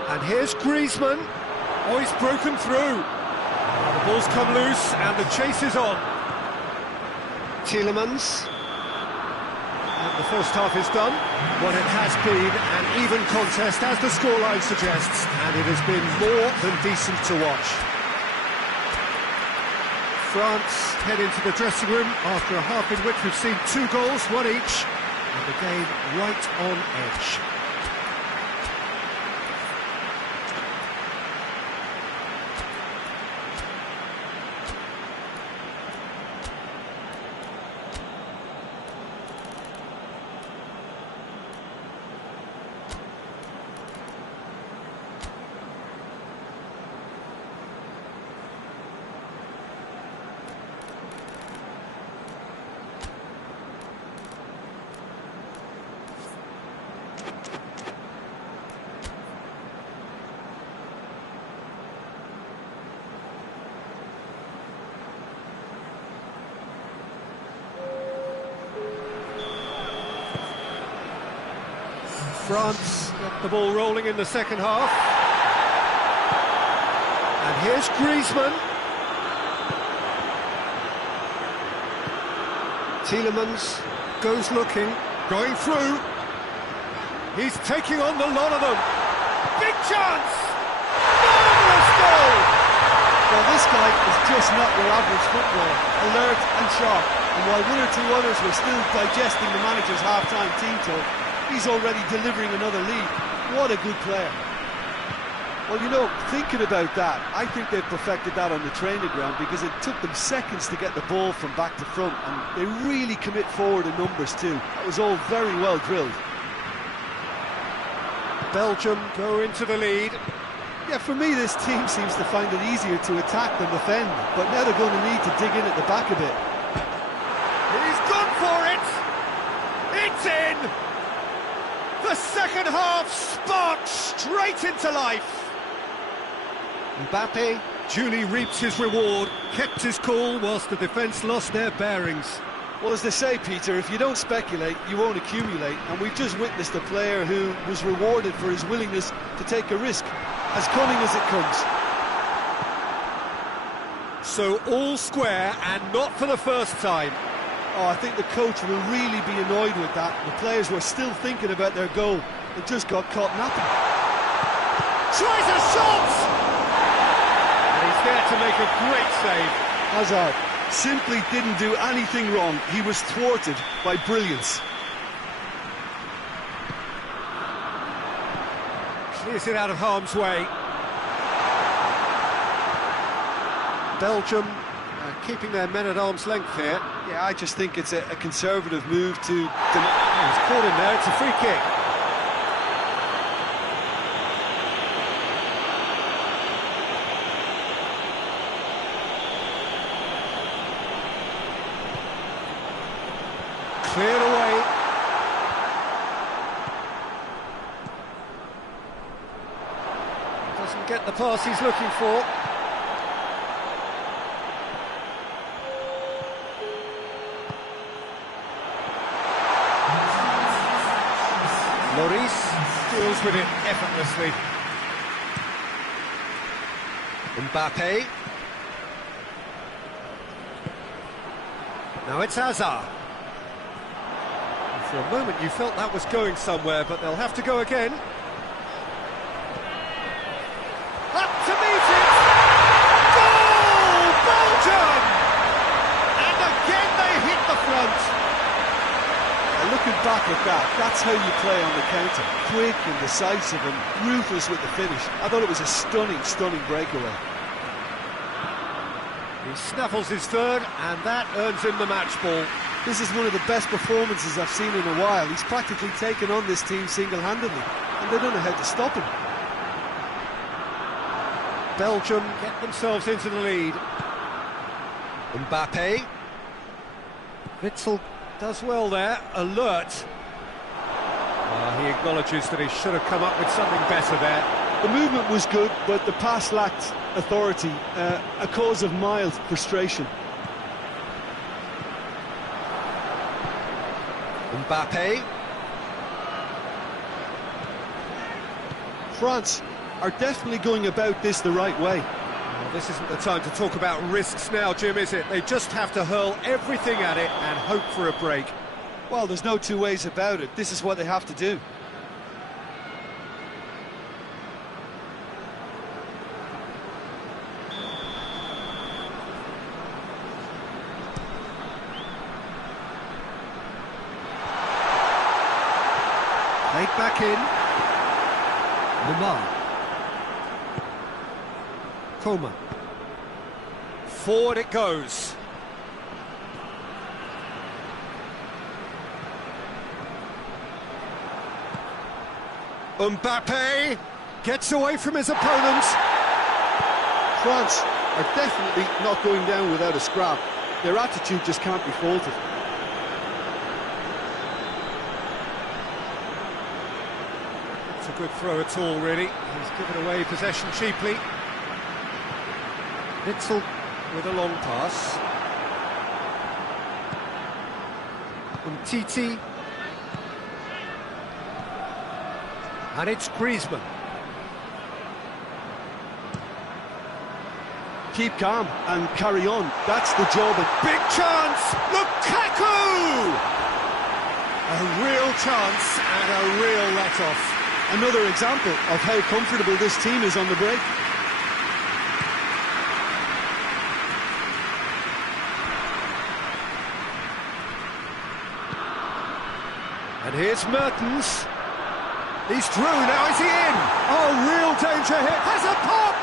And here's Griezmann. Oh, he's broken through. Oh, the ball's come loose and the chase is on. Tielemans. And the first half is done. Well, it has been an even contest, as the scoreline suggests, and it has been more than decent to watch. France head into the dressing room after a half in which we've seen 2 goals, one each, and the game right on edge. France get the ball rolling in the second half. And here's Griezmann. Tielemans goes looking, going through. He's taking on the lot of them. Big chance! Marvellous goal! Well, this guy is just not your average footballer. Alert and sharp. And while 1 or 2 others were still digesting the manager's half-time team talk, he's already delivering another lead. What a good player. Well, you know, thinking about that, I think they've perfected that on the training ground because it took them seconds to get the ball from back to front, and they really commit forward in numbers too. That was all very well drilled. Belgium go into the lead. Yeah, for me, this team seems to find it easier to attack than defend, but now they're going to need to dig in at the back a bit. He's gone for it! It's in! The second half sparked straight into life. Mbappe duly reaps his reward, kept his cool whilst the defence lost their bearings. Well, as they say, Peter, if you don't speculate, you won't accumulate, and we've just witnessed a player who was rewarded for his willingness to take a risk, as cunning as it comes. So all square, and not for the first time. Oh, I think the coach will really be annoyed with that. The players were still thinking about their goal. They just got caught napping. Tries a shot! And he's there to make a great save. Hazard simply didn't do anything wrong. He was thwarted by brilliance. Clears it out of harm's way. Belgium keeping their men at arm's length here. Yeah, I just think it's a conservative move to... He's caught him there, it's a free kick. Cleared away. Doesn't get the pass he's looking for. Lloris deals with it effortlessly. Mbappe. Now it's Hazard. For a moment you felt that was going somewhere, but they'll have to go again. Up to meet it! Goal! Belgium! And again they hit the front. Looking back at that, that's how you play on the counter. Quick and decisive and ruthless with the finish. I thought it was a stunning, stunning breakaway. He snaffles his third, and that earns him the match ball. This is one of the best performances I've seen in a while. He's practically taken on this team single-handedly, and they don't know how to stop him. Belgium get themselves into the lead. Mbappe. Witsel does well there, alert. He acknowledges that he should have come up with something better there. The movement was good, but the pass lacked authority, a cause of mild frustration. Mbappe. France are definitely going about this the right way. Well, this isn't the time to talk about risks now, Jim, is it? They just have to hurl everything at it and hope for a break. Well, there's no two ways about it. This is what they have to do. Played back in. Lamar. Coleman. Forward it goes. Mbappe gets away from his opponents. France are definitely not going down without a scrap. Their attitude just can't be faulted. It's a good throw at all, really. He's given away possession cheaply. Witsel with a long pass. Titi. And it's Griezmann. Keep calm and carry on. That's the job. Big chance! Lukaku! A real chance and a real let-off. Another example of how comfortable this team is on the break. And here's Mertens. He's through, now is he in? Oh, real danger here. Has a pop!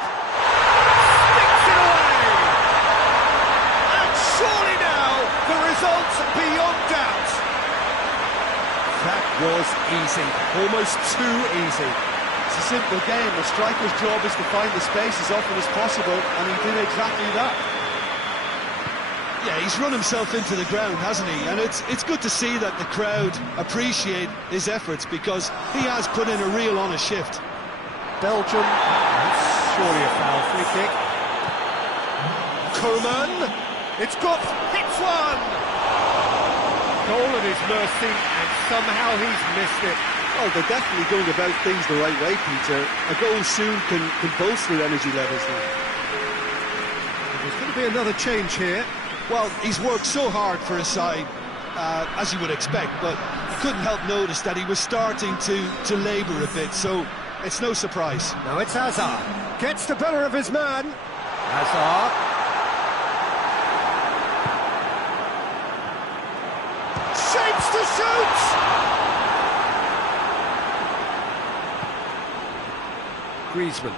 Sticks it away! And surely now, the result's beyond doubt. That was easy, almost too easy. It's a simple game. The striker's job is to find the space as often as possible, and he did exactly that. Yeah, he's run himself into the ground, hasn't he? And it's good to see that the crowd appreciate his efforts, because he has put in a real honest shift. Belgium, that's surely a foul. Free kick. Coman, it's got, hits one! Goal at his mercy, and somehow he's missed it. Well, they're definitely going about things the right way, Peter. A goal soon can bolster energy levels now. There's going to be another change here. Well, he's worked so hard for his side, as you would expect, but you couldn't help notice that he was starting to labour a bit, so it's no surprise. Now it's Hazard. Gets the better of his man. Hazard. Shapes to shoot! Griezmann.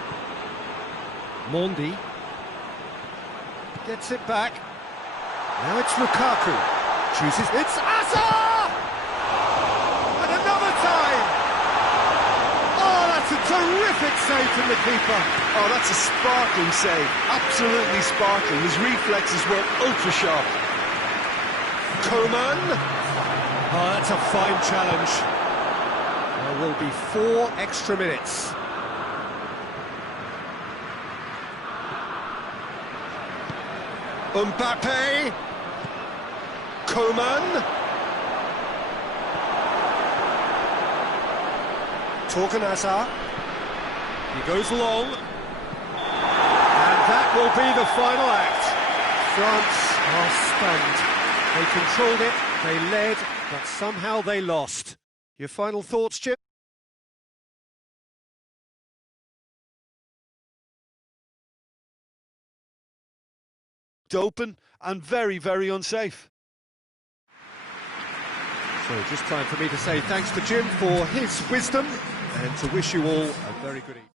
Mondi gets it back. Now it's Lukaku. Chooses. It's Hazard! And another time! Oh, that's a terrific save from the keeper. Oh, that's a sparkling save. Absolutely sparkling. His reflexes were ultra sharp. Coman. Oh, that's a fine challenge. There will be 4 extra minutes. Mbappe. Coman. Torgan Hazard. He goes long. And that will be the final act. France are stunned. They controlled it, they led, but somehow they lost. Your final thoughts, Jim? Open and very, very unsafe. So just time for me to say thanks to Jim for his wisdom and to wish you all a very good evening.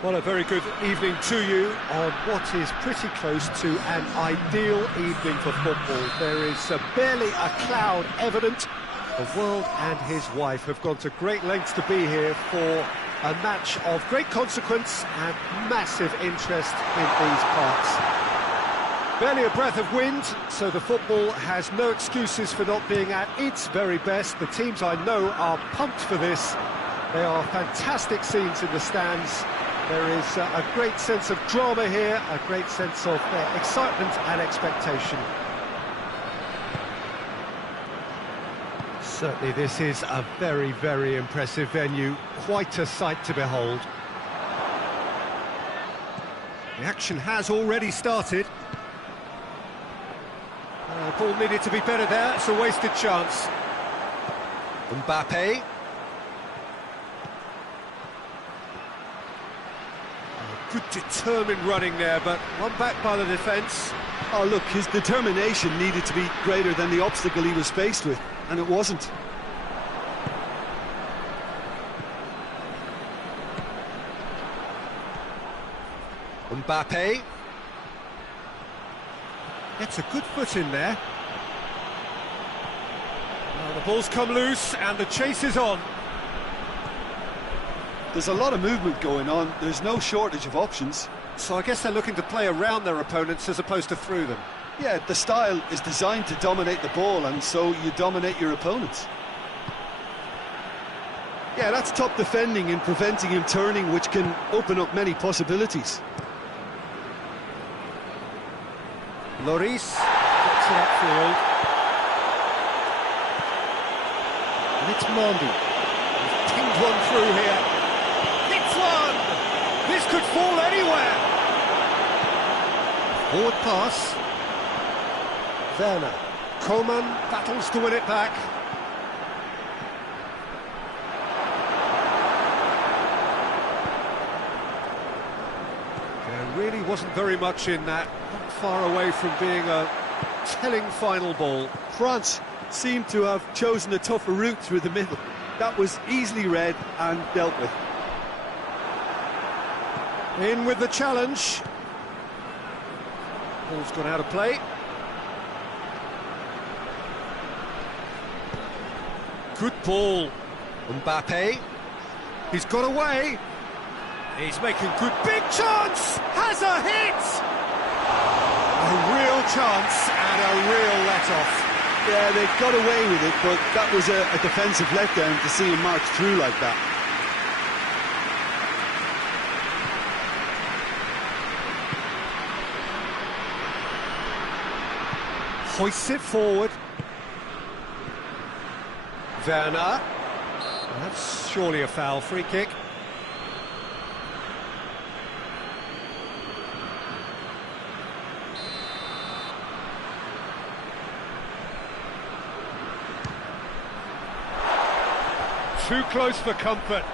Well, a very good evening to you on what is pretty close to an ideal evening for football. There is barely a cloud evident. The world and his wife have gone to great lengths to be here for a match of great consequence and massive interest in these parts. Barely a breath of wind, so the football has no excuses for not being at its very best. The teams I know are pumped for this. They are fantastic scenes in the stands. There is a great sense of drama here, a great sense of excitement and expectation. Certainly this is a very, very impressive venue, quite a sight to behold. The action has already started. Ball needed to be better there, it's a wasted chance. Mbappe. Good determined running there, but one back by the defence. Oh look, his determination needed to be greater than the obstacle he was faced with, and it wasn't. Mbappe. Gets a good foot in there. Well, the ball's come loose and the chase is on. There's a lot of movement going on, there's no shortage of options. So I guess they're looking to play around their opponents as opposed to through them. Yeah, the style is designed to dominate the ball, and so you dominate your opponents. Yeah, that's top defending and preventing him turning, which can open up many possibilities. Lloris gets it upfield. And it's Mondi. He's pinged one through here. Hits one! This could fall anywhere! Forward pass. Werner. Coman battles to win it back. There really wasn't very much in that. Not far away from being a telling final ball. France seemed to have chosen a tougher route through the middle. That was easily read and dealt with. In with the challenge. Ball's gone out of play. Good ball. Mbappe. He's got away. He's making good. Big chance! Has a hit! A real chance and a real let-off. Yeah, they got away with it, but that was a defensive letdown to see him march through like that. Hoists it forward. Werner. That's surely a foul. Free kick. Too close for comfort.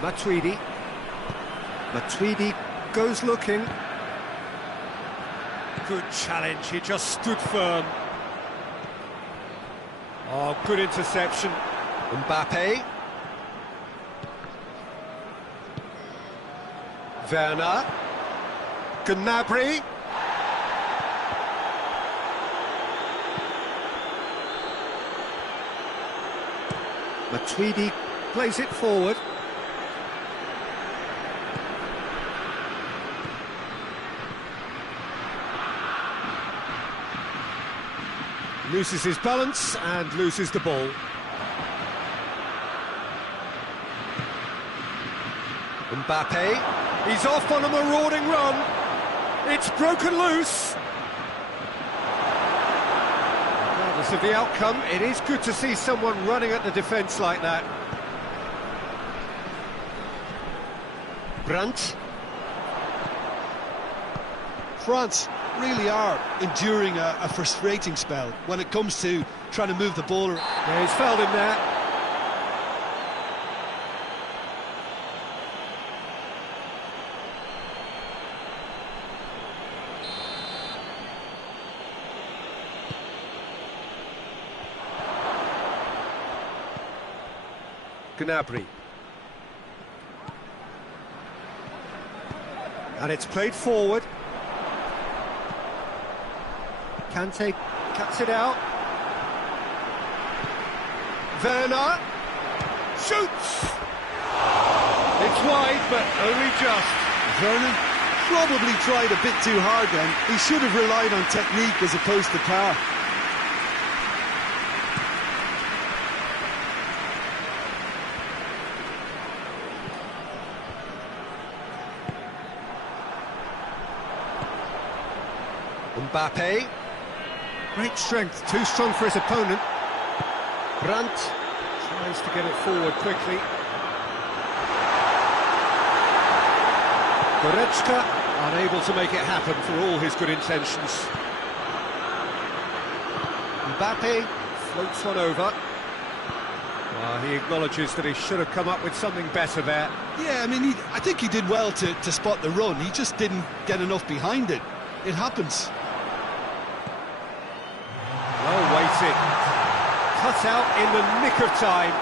Matuidi. Matuidi goes looking. Good challenge, he just stood firm. Oh, good interception. Mbappe. Werner. Gnabry. Matuidi plays it forward. Loses his balance and loses the ball. Mbappe, he's off on a marauding run. It's broken loose. Regardless of the outcome, it is good to see someone running at the defence like that. Brandt. France really are enduring a frustrating spell when it comes to trying to move the ball. Yeah, he's fouled him there. Gnabry. And it's played forward. Kante cuts it out. Werner shoots! It's wide, but only just. Werner probably tried a bit too hard then. He should have relied on technique as opposed to power. Mbappe. Great strength, too strong for his opponent. Brandt tries to get it forward quickly. Goretzka unable to make it happen for all his good intentions. Mbappe floats one over. He acknowledges that he should have come up with something better there. Yeah, I mean, I think he did well to spot the run. He just didn't get enough behind it. It happens. Well waited. Cut out in the nick of time.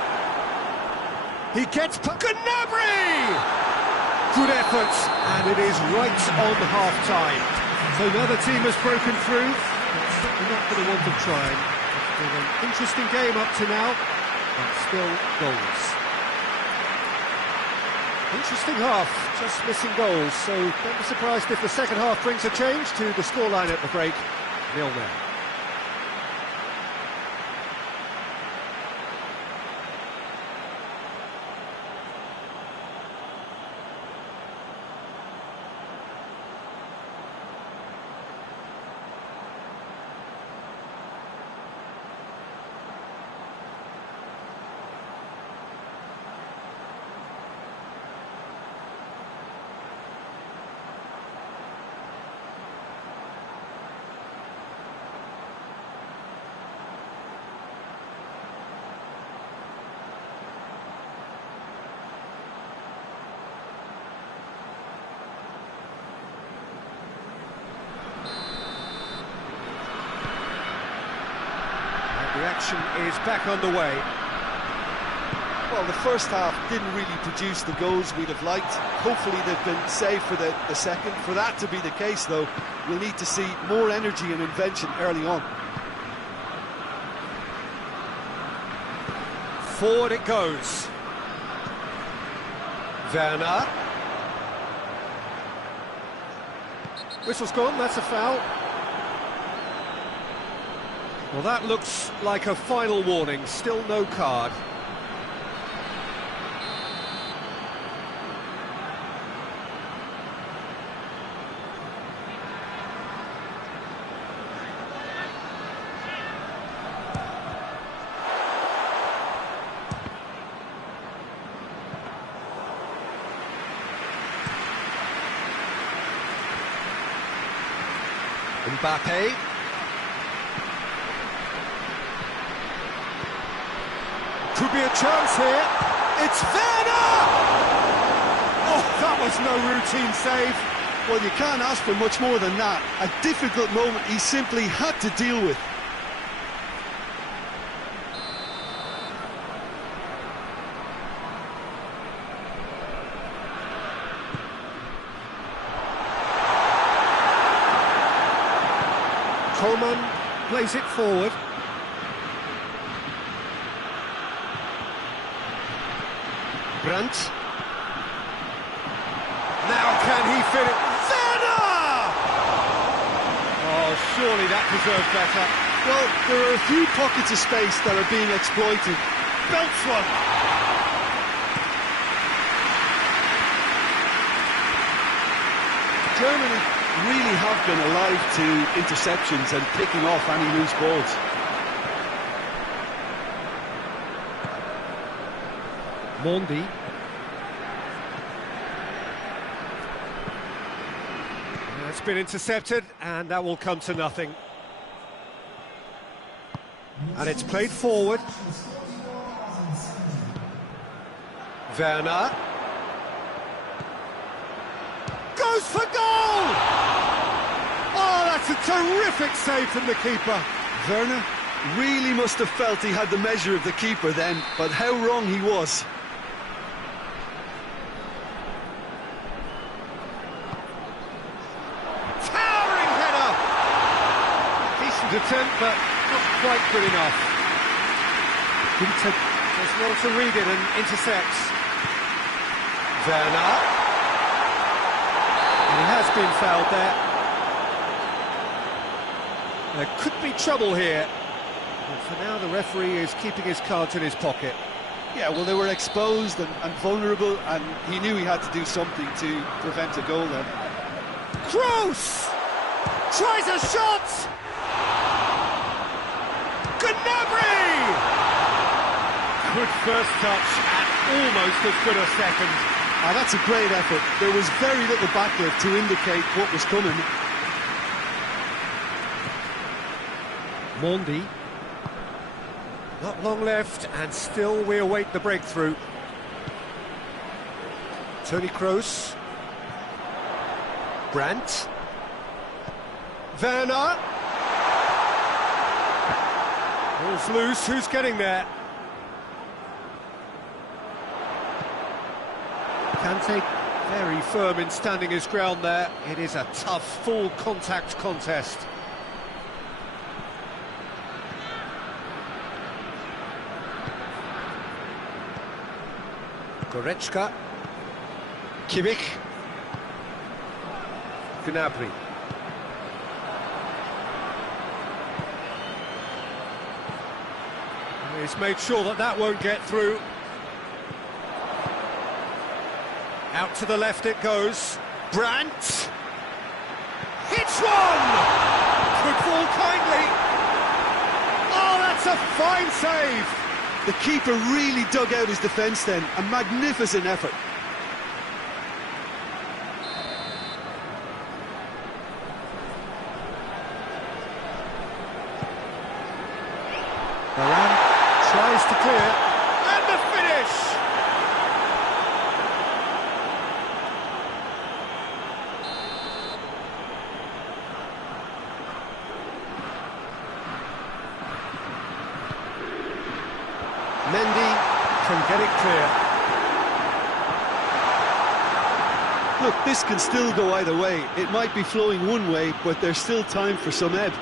He gets Gnabry! Good effort, and it is right on half-time. So now the team has broken through. It's certainly not going to want them trying. It's been an interesting game up to now, but still goals. Interesting half, just missing goals, so don't be surprised if the second half brings a change to the scoreline at the break. 0-0. The action is back on the way. Well, the first half didn't really produce the goals we'd have liked. Hopefully they've been saved for the second. For that to be the case, though, we'll need to see more energy and invention early on. Forward it goes. Werner. Whistle's gone, that's a foul. Well, that looks like a final warning, still no card. Mbappe. Could be a chance here. It's Werner! Oh, that was no routine save. Well, you can't ask for much more than that. A difficult moment he simply had to deal with. Coleman plays it forward. Brandt. Now can he fit it? Werner! Oh, surely that deserved better. Well, there are a few pockets of space that are being exploited. Belts one. Germany really have been alive to interceptions and picking off any loose balls. Mondi. It's been intercepted, and that will come to nothing. And it's played forward. Werner. Goes for goal! Oh, that's a terrific save from the keeper. Werner really must have felt he had the measure of the keeper then, but how wrong he was. attempt, but not quite good enough. Just wanted to read it and intercepts. Werner. And he has been fouled there. There could be trouble here. But for now, the referee is keeping his cards in his pocket. Yeah, well, they were exposed and vulnerable, and he knew he had to do something to prevent a goal then. Kroos! Tries a shot! Gnabry! Good first touch and almost as good a second. That's a great effort. There was very little backlift to indicate what was coming. Mondi. Not long left, and still we await the breakthrough. Toni Kroos. Brandt. Werner. Ball's loose, who's getting there? Kante very firm in standing his ground there. It is a tough, full contact contest. Goretzka. Kimmich. Gnabry. He's made sure that that won't get through. Out to the left it goes. Brandt. Hits one! Could fall kindly. Oh, that's a fine save! The keeper really dug out his defence then. A magnificent effort. Varane tries to clear. And the finish! Mendy can get it clear. Look, this can still go either way. It might be flowing one way, but there's still time for some ebb.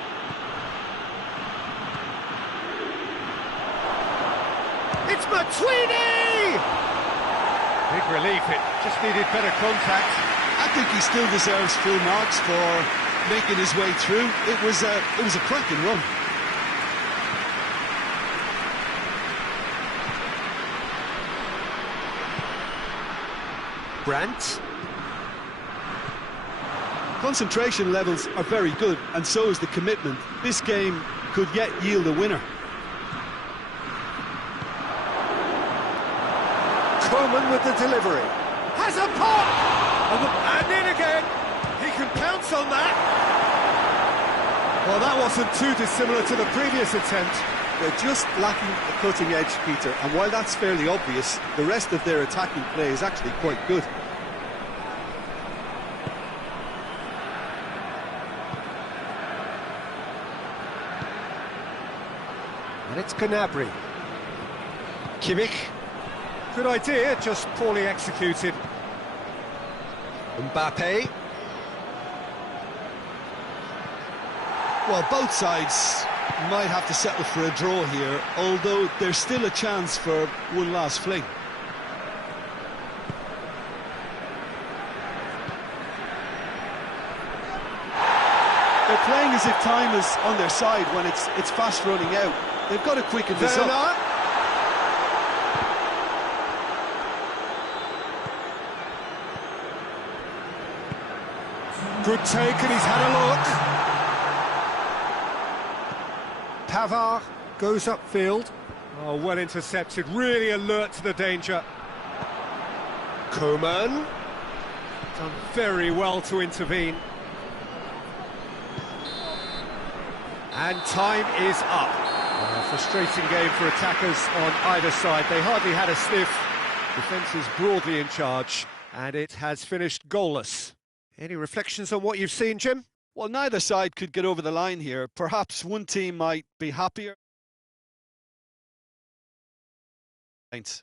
It's Matuidi! Big relief, it just needed better contact. I think he still deserves full marks for making his way through. It was a cracking run. Brandt. Concentration levels are very good, and so is the commitment. This game could yet yield a winner. Coman with the delivery. Has a pop! And in again. He can pounce on that. Well, that wasn't too dissimilar to the previous attempt. They're just lacking the cutting edge, Peter, and while that's fairly obvious, the rest of their attacking play is actually quite good. And it's Gnabry. Kimmich. Good idea, just poorly executed. Mbappe. Well, both sides might have to settle for a draw here, although there's still a chance for one last fling. They're playing as if time is on their side when it's fast running out. They've got to quicken this up. Good take, and he's had a look. Pavard goes upfield. Oh, well intercepted, really alert to the danger. Coman. Done very well to intervene. And time is up. A frustrating game for attackers on either side. They hardly had a sniff. Defence is broadly in charge, and it has finished goalless. Any reflections on what you've seen, Jim? Well, neither side could get over the line here. Perhaps one team might be happier. Thanks.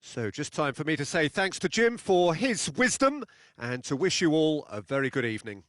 So just time for me to say thanks to Jim for his wisdom and to wish you all a very good evening.